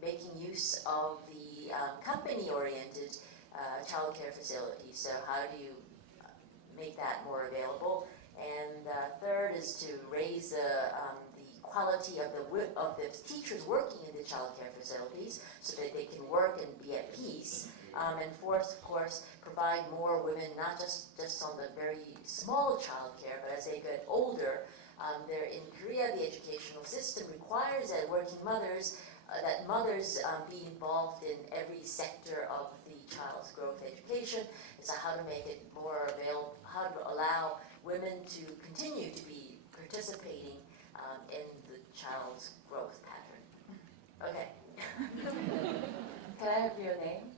making use of the company-oriented childcare facilities. So how do you make that more available? And third is to raise the quality of the teachers working in the childcare facilities so that they can work and be at peace. And fourth, of course, provide more women, not just on the very small childcare, but as they get older. In Korea, the educational system requires that mothers be involved in every sector of the child's growth education. So how to make it more available, how to allow women to continue to be participating in the child's growth pattern. Okay. Can I have your name?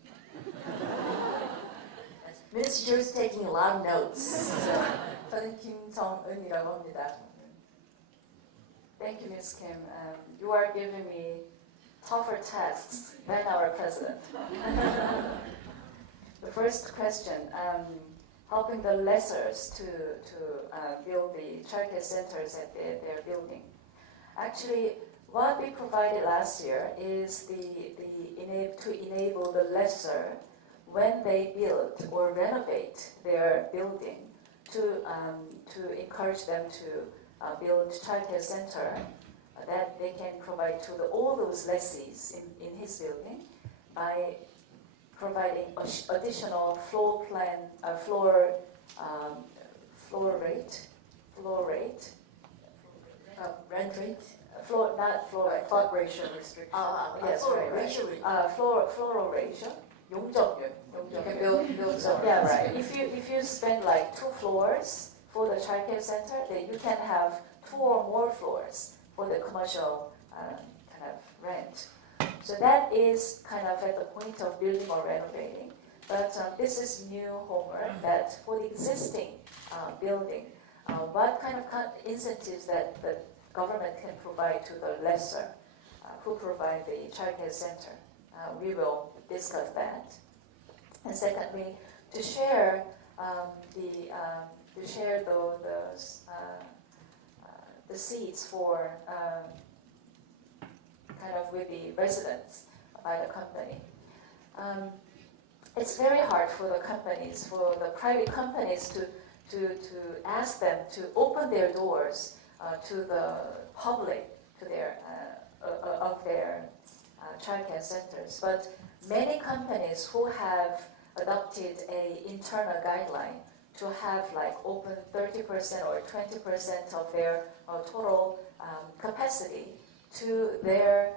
Minister Jo's taking a lot of notes. 저는 김정은이라고 합니다. Thank you, Ms. Kim. You are giving me tougher tasks than our president. The first question, helping the lessors to build the childcare centers at their building. Actually, what we provided last year is to enable the lessor when they build or renovate their building to encourage them to build childcare center that they can provide to all those lessees in his building by providing additional floor rate, Rent rate? floor ratio restriction. Yes, floor right. ratio. Floor ratio. 용적률. You can build so yeah, right. If you spend like 2 floors for the childcare center, then you can have 2 or more floors for the commercial kind of rent. So that is kind of at the point of building or renovating. But this is new homework that for the existing building, what kind of incentives that the government can provide to the lessor who provide the childcare center. We will discuss that. And secondly, to share the seats for kind of with the residents by the company. It's very hard for the companies, for the private companies to ask them to open their doors to the public, to their of their childcare centers. But many companies who have adopted a internal guideline to have like open 30% or 20% of their total capacity to their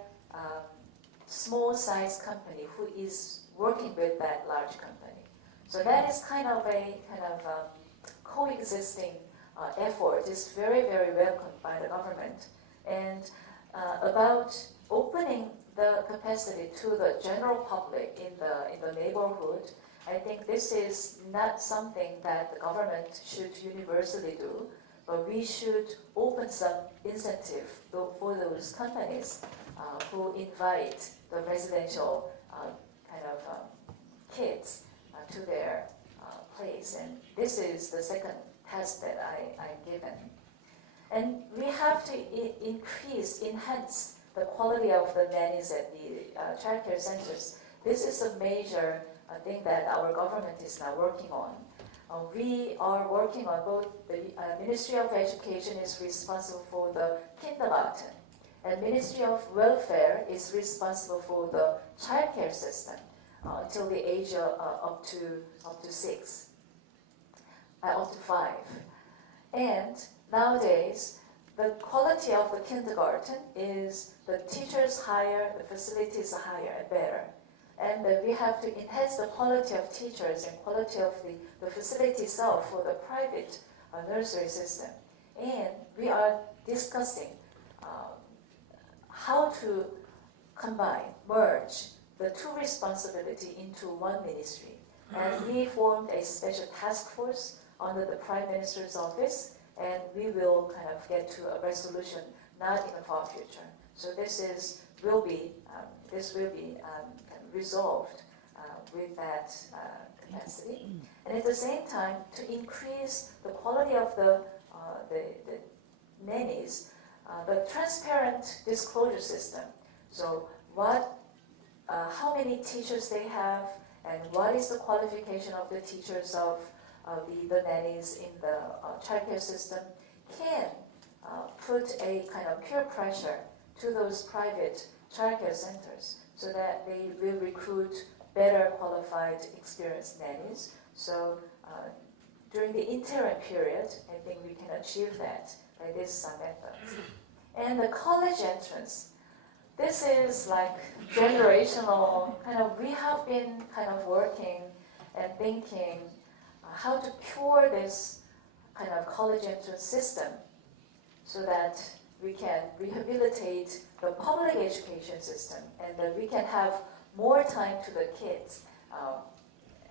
small size company who is working with that large company. So that is kind of a coexisting effort is very, very welcomed by the government. And about opening the capacity to the general public in the neighborhood, I think this is not something that the government should universally do, but we should open some incentive for those companies who invite the residential kids to their place. And this is the second task that I'm given. And we have to enhance the quality of the nannies at the child care centers. This is a major thing that our government is now working on. We are working on both the Ministry of Education is responsible for the kindergarten, and Ministry of Welfare is responsible for the child care system until the age of up to 6, up to 5. And nowadays, the quality of the kindergarten is the teachers higher, the facilities are higher and better. And we have to enhance the quality of teachers and quality of the facility itself for the private nursery system. And we are discussing how to merge the two responsibility into one ministry. And we formed a special task force under the Prime Minister's office, and we will get to a resolution not in the far future. So this will be resolved with that capacity, and at the same time to increase the quality of the nannies, the transparent disclosure system. So how many teachers they have, and what is the qualification of the teachers of the nannies in the childcare system can put a kind of peer pressure to those private childcare centers so that they will recruit better qualified, experienced nannies. So during the interim period, I think we can achieve that by this method. And the college entrance, this is like generational, we have been working and thinking how to cure this college entrance system so that we can rehabilitate the public education system and that we can have more time to the kids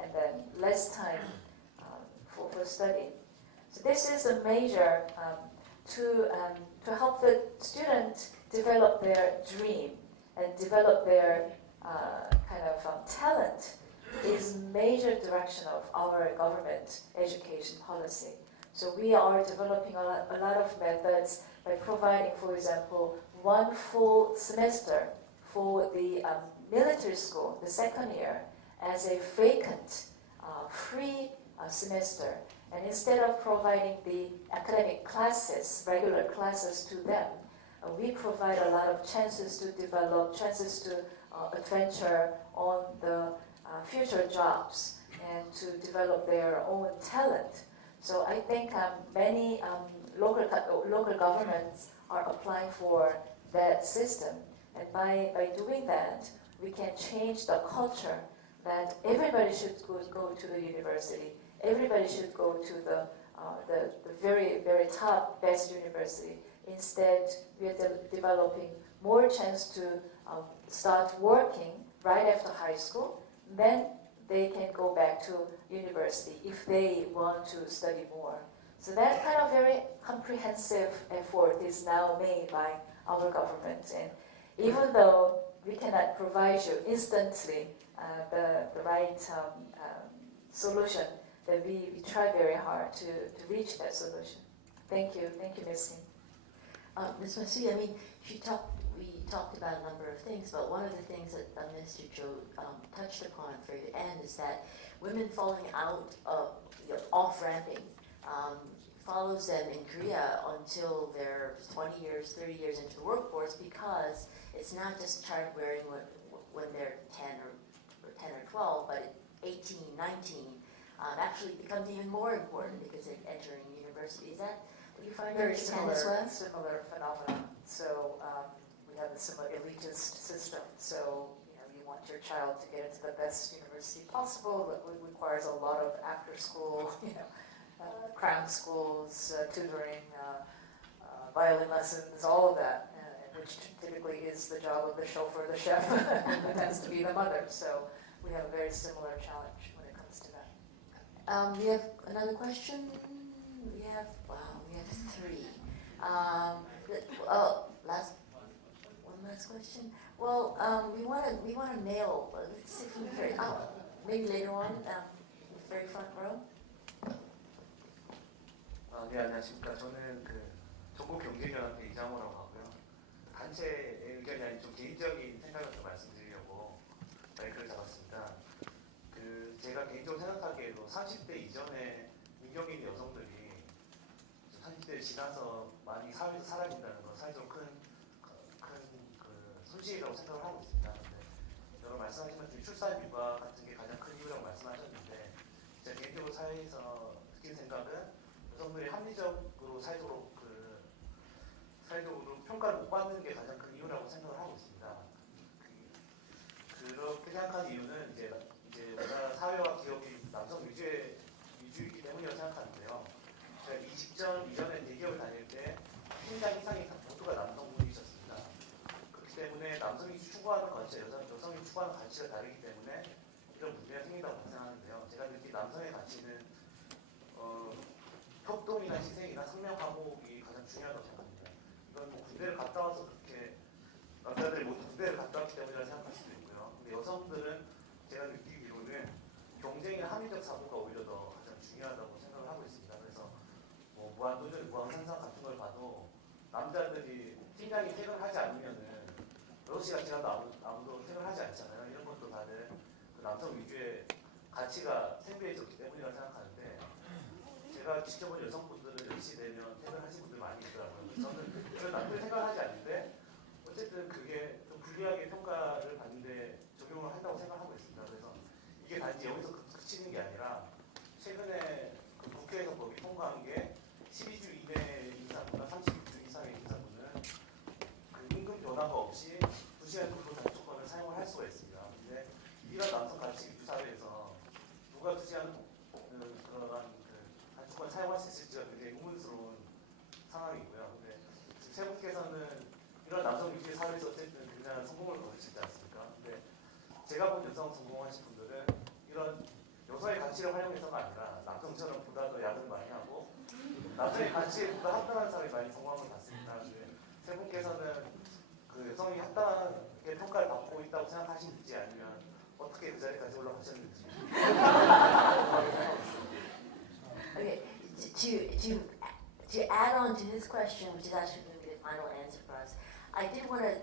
and then less time for studying. So this is a measure to help the student develop their dream and develop their talent is major direction of our government education policy. So we are developing a lot of methods by providing, for example, one full semester for the military school, the second year, as a vacant, free semester. And instead of providing the academic classes, regular classes to them, we provide a lot of chances to develop, chances to adventure on the future jobs and to develop their own talent. So I think many local governments are applying for that system. And by doing that, we can change the culture that everybody should go to the university. Everybody should go to the very, very top, best university. Instead, we are developing more chance to start working right after high school. Then they can go back to university if they want to study more. So that very comprehensive effort is now made by our government. And even though we cannot provide you instantly the right solution, that we try very hard to reach that solution. Thank you, Ms. Kim. Ms. Masui, we talked about a number of things, but one of the things that Minister Cho touched upon at the very end is that women falling out of off-ramping follows them in Korea until they're 20 years, 30 years into the workforce, because it's not just childbearing when they're 10 or 12, but at 18, 19, actually becomes even more important because they're entering university. Is that what you find Very in Japan as well? similar phenomenon. So we have a similar elitist system. So you want your child to get into the best university possible. That requires a lot of after-school cram schools, tutoring, violin lessons, all of that, which typically is the job of the chauffeur, the chef, who tends to be the mother. So we have a very similar challenge when it comes to that. We have another question. We have three. One last question. Well, we want a male. Let's see if we can. Maybe later on, very front row. 네, 안녕하십니까. 저는 전국경제연합회 이장호라고 하고요. 단체의 의견이 아닌 좀 개인적인 생각을 좀 말씀드리려고 마이크를 잡았습니다. 제가 개인적으로 생각하기에도 30대 이전에 민경인 여성들이 30대를 지나서 많이 사회에서 사라진다는 건 사회적으로 큰 손실이라고 생각을 하고 있습니다. 근데 여러 말씀하신 것처럼 출산 육아 같은 게 가장 큰 이유라고 말씀하셨는데 제가 개인적으로 사회에서 느낀 생각은 여성들이 합리적으로 사회적으로 평가를 못 받는 게 가장 큰 이유라고 생각을 하고 있습니다. 그렇게 생각하는 이유는 이제 우리나라 사회와 기업이 남성 위주이기 때문이라고 생각하는데요. 제가 이전에 대기업을 다닐 때 팀장 이상이 모두가 남성분이셨습니다. 그렇기 때문에 남성이 추구하는 가치와 여성이 추구하는 가치가 다르기 때문에 이런 문제가 생긴다고 생각하는데요. 제가 느낀 남성의 가치는 협동이나 희생이나 생명화복이 가장 중요하다고 생각합니다. 이건 뭐 군대를 갔다 와서 그렇게 남자들이 모두 군대를 갔다 왔기 때문이라고 생각할 수도 있고요. 근데 여성들은 제가 느끼기로는 경쟁이나 합리적 사고가 오히려 더 가장 중요하다고 생각을 하고 있습니다. 그래서 뭐 무한도전, 무한상상 같은 걸 봐도 남자들이 팀장이 퇴근하지 않으면은 6시간 지나도 아무도 퇴근하지 않잖아요. 이런 것도 다들 그 남성 위주의 가치가 생배해졌기 때문이라고 생각하는데 제가 지켜본 여성분들은 10시 되면 퇴근하신 분들 많이 있더라고요. 그래서 저는 그런 남들 생각하지 않는데 어쨌든 그게 좀 불리하게 평가를 받는데 적용을 한다고 생각하고 있습니다. 그래서 이게 단지 여기서 그치는 게 아니라 최근에 그 국회에서 법이 통과한 게 12주 이내 인사분과 36주 이상의 인사분은 그 임금 변화가 없이 2시간 근로 단축권을 사용을 할 수가 있습니다. 근데 이런 남성 가치 위주 사회에서 누가 2시간 그런 단축권 사용할 수 있을지가 굉장히 의문스러운 상황이고요. 근데 세 분께서는 이런 남성 위주의 사회에서 어쨌든 굉장한 성공을 거두시지 않습니까? 근데 제가 본 여성 성공하신 분들은 이런 여성의 가치를 활용해서가 아니라 남성처럼 보다 더 야근을 많이 하고 남성의 가치에 보다 합당한 사람이 많이 성공한 것 같습니다. 세 분께서는 그 여성이 합당하게 평가를 받고 있다고 생각하시는지 아니면 어떻게 그 자리까지 올라가셨는지. Okay, to add on to his question, which is actually going to be the final answer for us, I did want to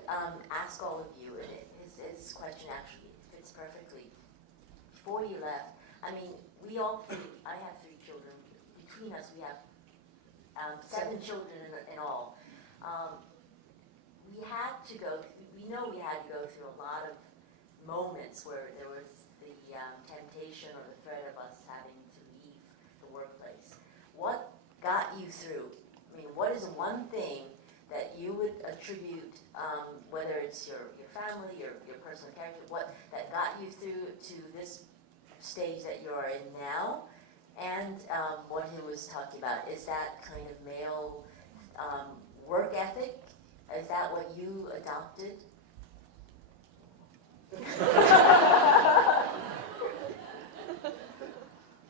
ask all of you, and his question actually fits perfectly. Before you left, I mean, I have 3 children. Between us, we have 7 children in all. We had to go through a lot of moments where there was the temptation or the threat of us having to leave the workplace. What got you through? I mean, what is one thing that you would attribute, whether it's your family, your personal character, that got you through to this stage that you are in now, and what he was talking about? Is that kind of male work ethic? Is that what you adopted?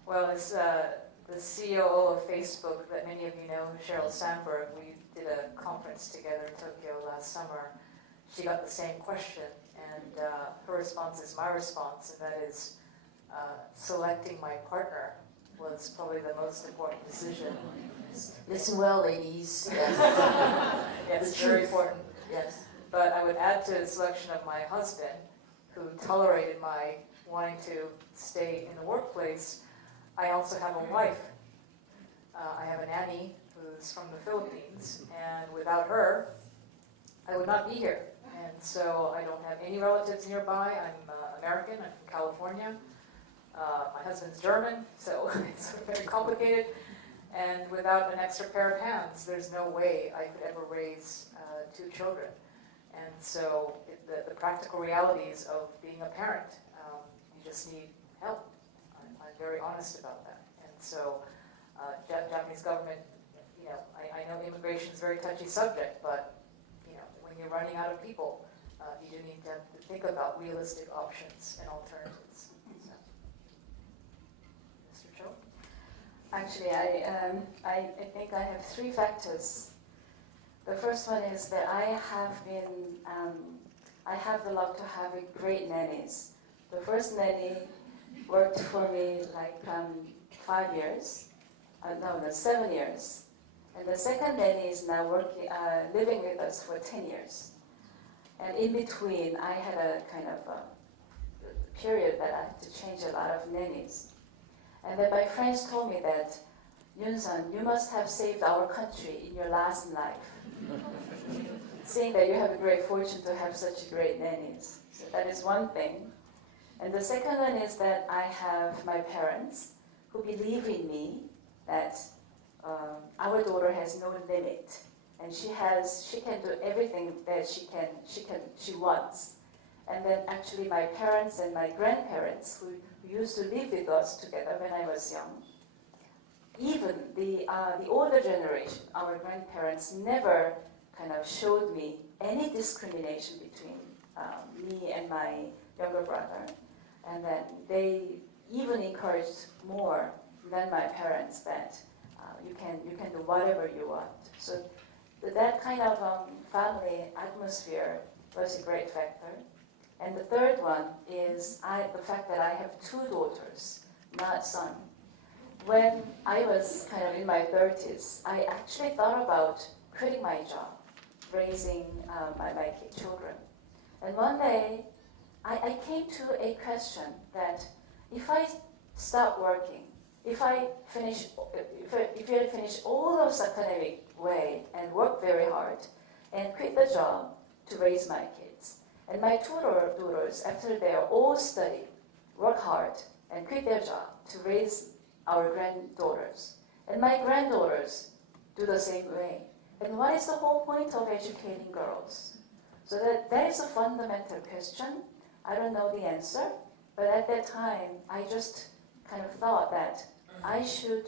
Well, as the COO of Facebook that many of you know, Sheryl Sandberg, we did a conference together in Tokyo last summer. She got the same question, and her response is my response, and that is selecting my partner was probably the most important decision. Listen well, ladies. Yes, Yes, very important. Yes. But I would add to the selection of my husband, who tolerated my wanting to stay in the workplace. I also have a wife. I have a nanny who's from the Philippines, and without her, I would not be here. And so I don't have any relatives nearby. I'm American. I'm from California. My husband's German, so it's very complicated. And without an extra pair of hands, there's no way I could ever raise 2 children. And so the practical realities of being a parent, you just need help. I'm very honest about that. And so Japanese government, I know immigration is a very touchy subject, but when you're running out of people, you do need to think about realistic options and alternatives. So. Mr. Cho? Actually, I think I have three factors. The first one is that I have the luck to have great nannies. The first nanny worked for me like 5 years. No, 7 years. And the second nanny is now living with us for 10 years. And in between, I had a kind of a period that I had to change a lot of nannies. And then my friends told me that, Yoon-sun, you must have saved our country in your last life. Seeing that you have a great fortune to have such great nannies. So that is one thing. And the second one is that I have my parents who believe in me that our daughter has no limit, and she can do everything that she wants. And then actually my parents and my grandparents who used to live with us together when I was young, even the older generation, our grandparents never kind of showed me any discrimination between me and my younger brother. And then they even encouraged more than my parents that you can do whatever you want. So that kind of family atmosphere was a great factor. And the third one is the fact that I have 2 daughters, not son. When I was kind of in my 30s, I actually thought about quitting my job, raising my children. And one day, I came to a question that if I stop working, if I finish all of academic way and work very hard and quit the job to raise my kids, and my 2 daughters, after they are all study, work hard and quit their job to raise our granddaughters, and my granddaughters do the same way, and what is the whole point of educating girls? So that is a fundamental question. I don't know the answer, but at that time, I just kind of thought that I should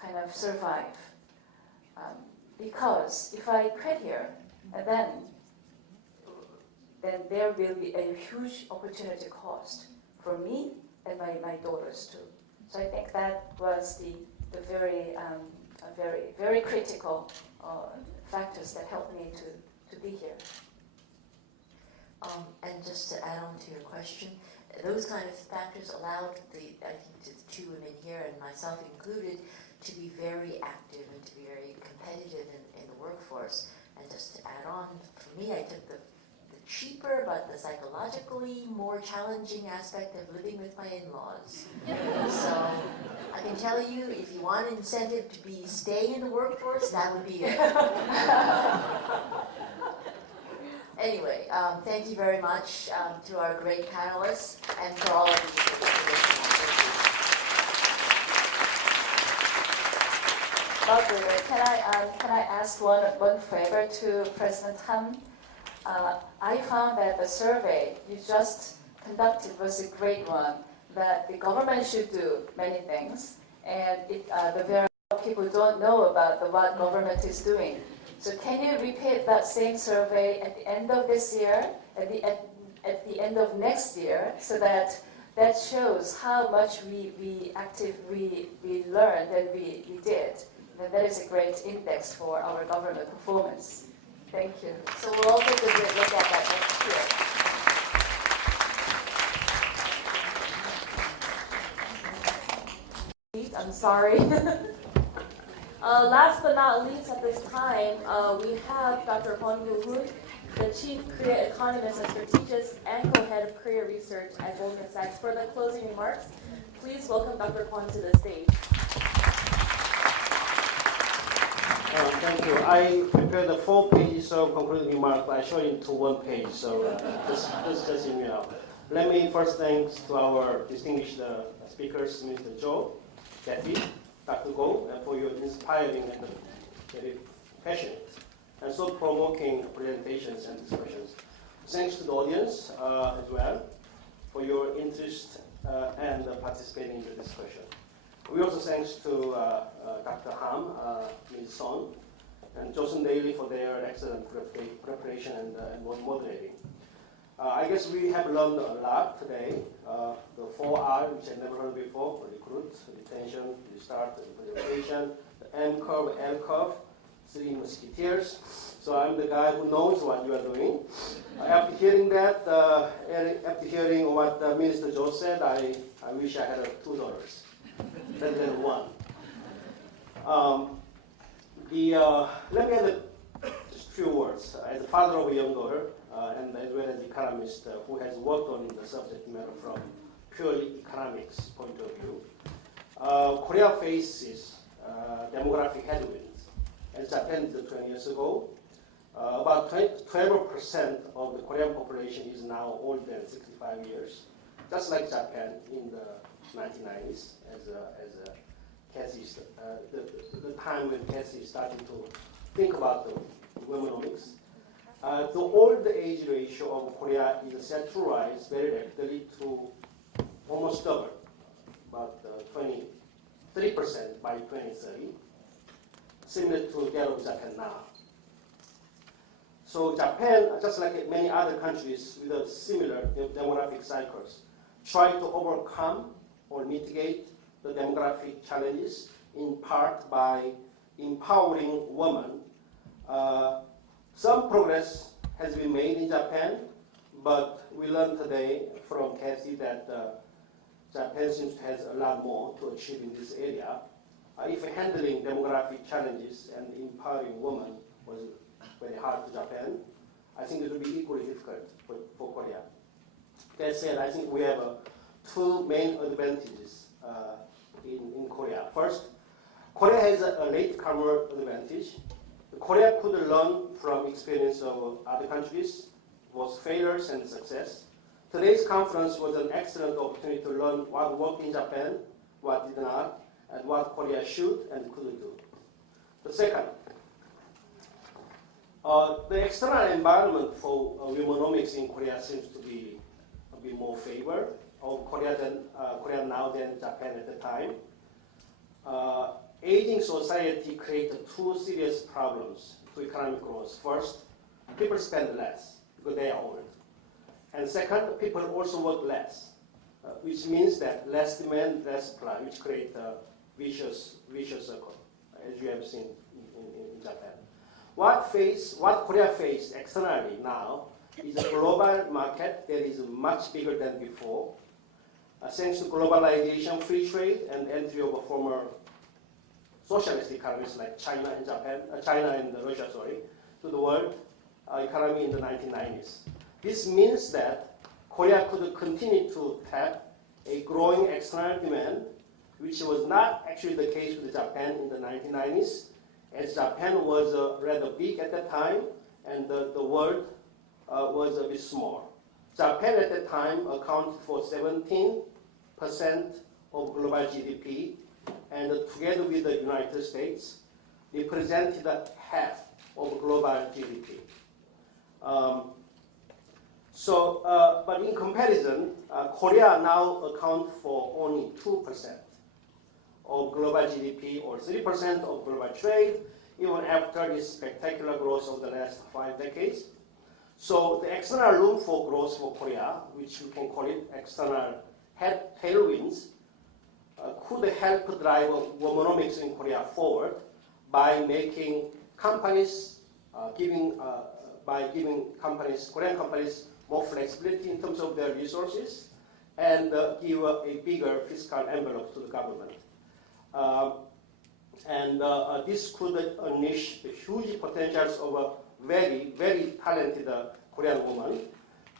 kind of survive. Because if I quit here, and then there will be a huge opportunity cost for me and my daughters too. So I think that was the very critical factors that helped me to be here. And just to add on to your question, those kind of factors allowed the 2 women here, and myself included, to be very active and to be very competitive in the workforce. And just to add on, for me, I took the cheaper but the psychologically more challenging aspect of living with my in-laws. So I can tell you, if you want an incentive to stay in the workforce, that would be it. Anyway, thank you very much to our great panelists and for all of you for listening. Lovely. Can I ask one favor to President Han? I found that the survey you just conducted was a great one, that the government should do many things, and the very people don't know about what government is doing. So can you repeat that same survey at the end of this year, at the end of next year, so that shows how much we learned and we did. And that is a great index for our government performance. Thank you. So we'll all take a good look at that next year. I'm sorry. Last but not least at this time, we have Dr. Kwon Gil-hoon, the Chief Korea Economist and Strategist and Co-Head of Korea Research at Goldman Sachs. For the closing remarks, please welcome Dr. Kwon to the stage. Thank you. I prepared the 4 pages of concluding remarks, but I showed it to 1 page, so just hear me out. Let me first thank to our distinguished speakers, Mr. Cho, Kathy, Dr. Go, and for your inspiring and very passionate and so provoking presentations and discussions. Thanks to the audience as well for your interest and participating in the discussion. We also thanks to Dr. Ham, Ms. Son, and Johnson Daly for their excellent preparation and moderating. I guess we have learned a lot today. The 4 R, which I never heard before: recruit, retention, restart, implementation, the M curve, L curve, 3 musketeers. So I'm the guy who knows what you are doing. After hearing that, after hearing what Minister Joe said, I wish I had $2 rather than 1. Let me add just a few words. As a father of a young daughter, and as well as an economist who has worked on the subject matter from purely economics point of view, Korea faces demographic headwinds. As Japan did 20 years ago, about 12% of the Korean population is now older than 65 years, just like Japan in the 1990s, as Cassie, the time when Cassie started to think about the womenomics. The old age ratio of Korea is set to rise very rapidly to almost double, about 23% by 2030, similar to that of Japan now. So Japan, just like many other countries with similar demographic cycles, try to overcome or mitigate the demographic challenges in part by empowering women. Some progress has been made in Japan, but we learned today from Kathy that Japan seems to have a lot more to achieve in this area. If handling demographic challenges and empowering women was very hard to Japan, I think it will be equally difficult for Korea. That said, I think we have 2 main advantages in Korea. First, Korea has a latecomer advantage. Korea could learn from experience of other countries, both failures and success. Today's conference was an excellent opportunity to learn what worked in Japan, what did not, and what Korea should and could do. The second, the external environment for womenomics in Korea seems to be a bit more favored of Korea now than Japan at the time. Aging society created 2 serious problems to economic growth. First, people spend less because they are old. And second, people also work less, which means that less demand, less supply, which create a vicious circle, as you have seen in Japan. What Korea faces externally now is a global market that is much bigger than before. Thanks to globalization, free trade, and entry of former socialist economies like China and Russia, to the world economy in the 1990s. This means that Korea could continue to tap a growing external demand, which was not actually the case with Japan in the 1990s, as Japan was rather big at that time, and the world was a bit small. Japan at that time accounted for 17% of global GDP, and together with the United States, represented half of global GDP. But in comparison, Korea now accounts for only 2% of global GDP or 3% of global trade, even after this spectacular growth of the last 5 decades. So the external room for growth for Korea, which we can call it external tailwinds, could help drive womenomics in Korea forward by making companies, giving Korean companies more flexibility in terms of their resources, and give a bigger fiscal envelope to the government. This could unleash the huge potentials of a very, very talented Korean woman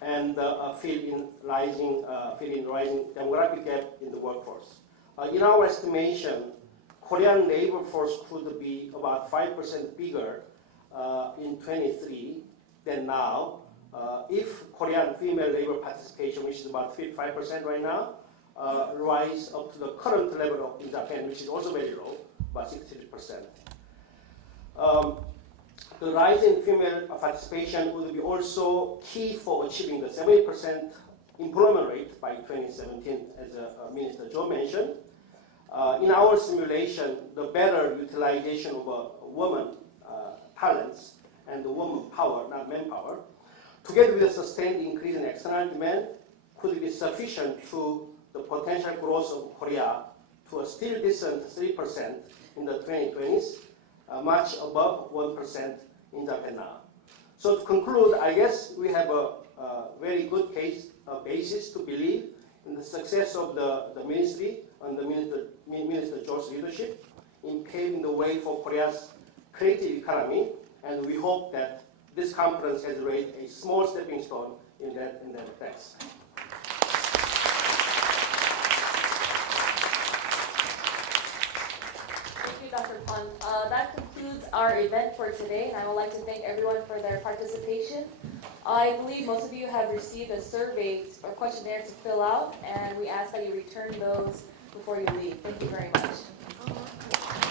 and fill in rising demographic gap in the workforce. In our estimation, Korean labor force could be about 5% bigger in 23 than now if Korean female labor participation, which is about 55% right now, rise up to the current level in Japan, which is also very low, about 63%. The rise in female participation would be also key for achieving the 70% employment rate by 2017, as Minister Joe mentioned. in our simulation, the better utilization of women talents and the woman power, not manpower, together with a sustained increase in external demand, could be sufficient to the potential growth of Korea to a still decent 3% in the 2020s, much above 1% in Japan now. So to conclude, I guess we have a very good basis to believe in the success of the ministry under Minister Cho's leadership in paving the way for Korea's creative economy, and we hope that this conference has laid a small stepping stone in that thanks. Thank you, Dr. Pan. That concludes our event for today, and I would like to thank everyone for their participation. I believe most of you have received a survey or questionnaire to fill out, and we ask that you return those before you leave. Thank you very much.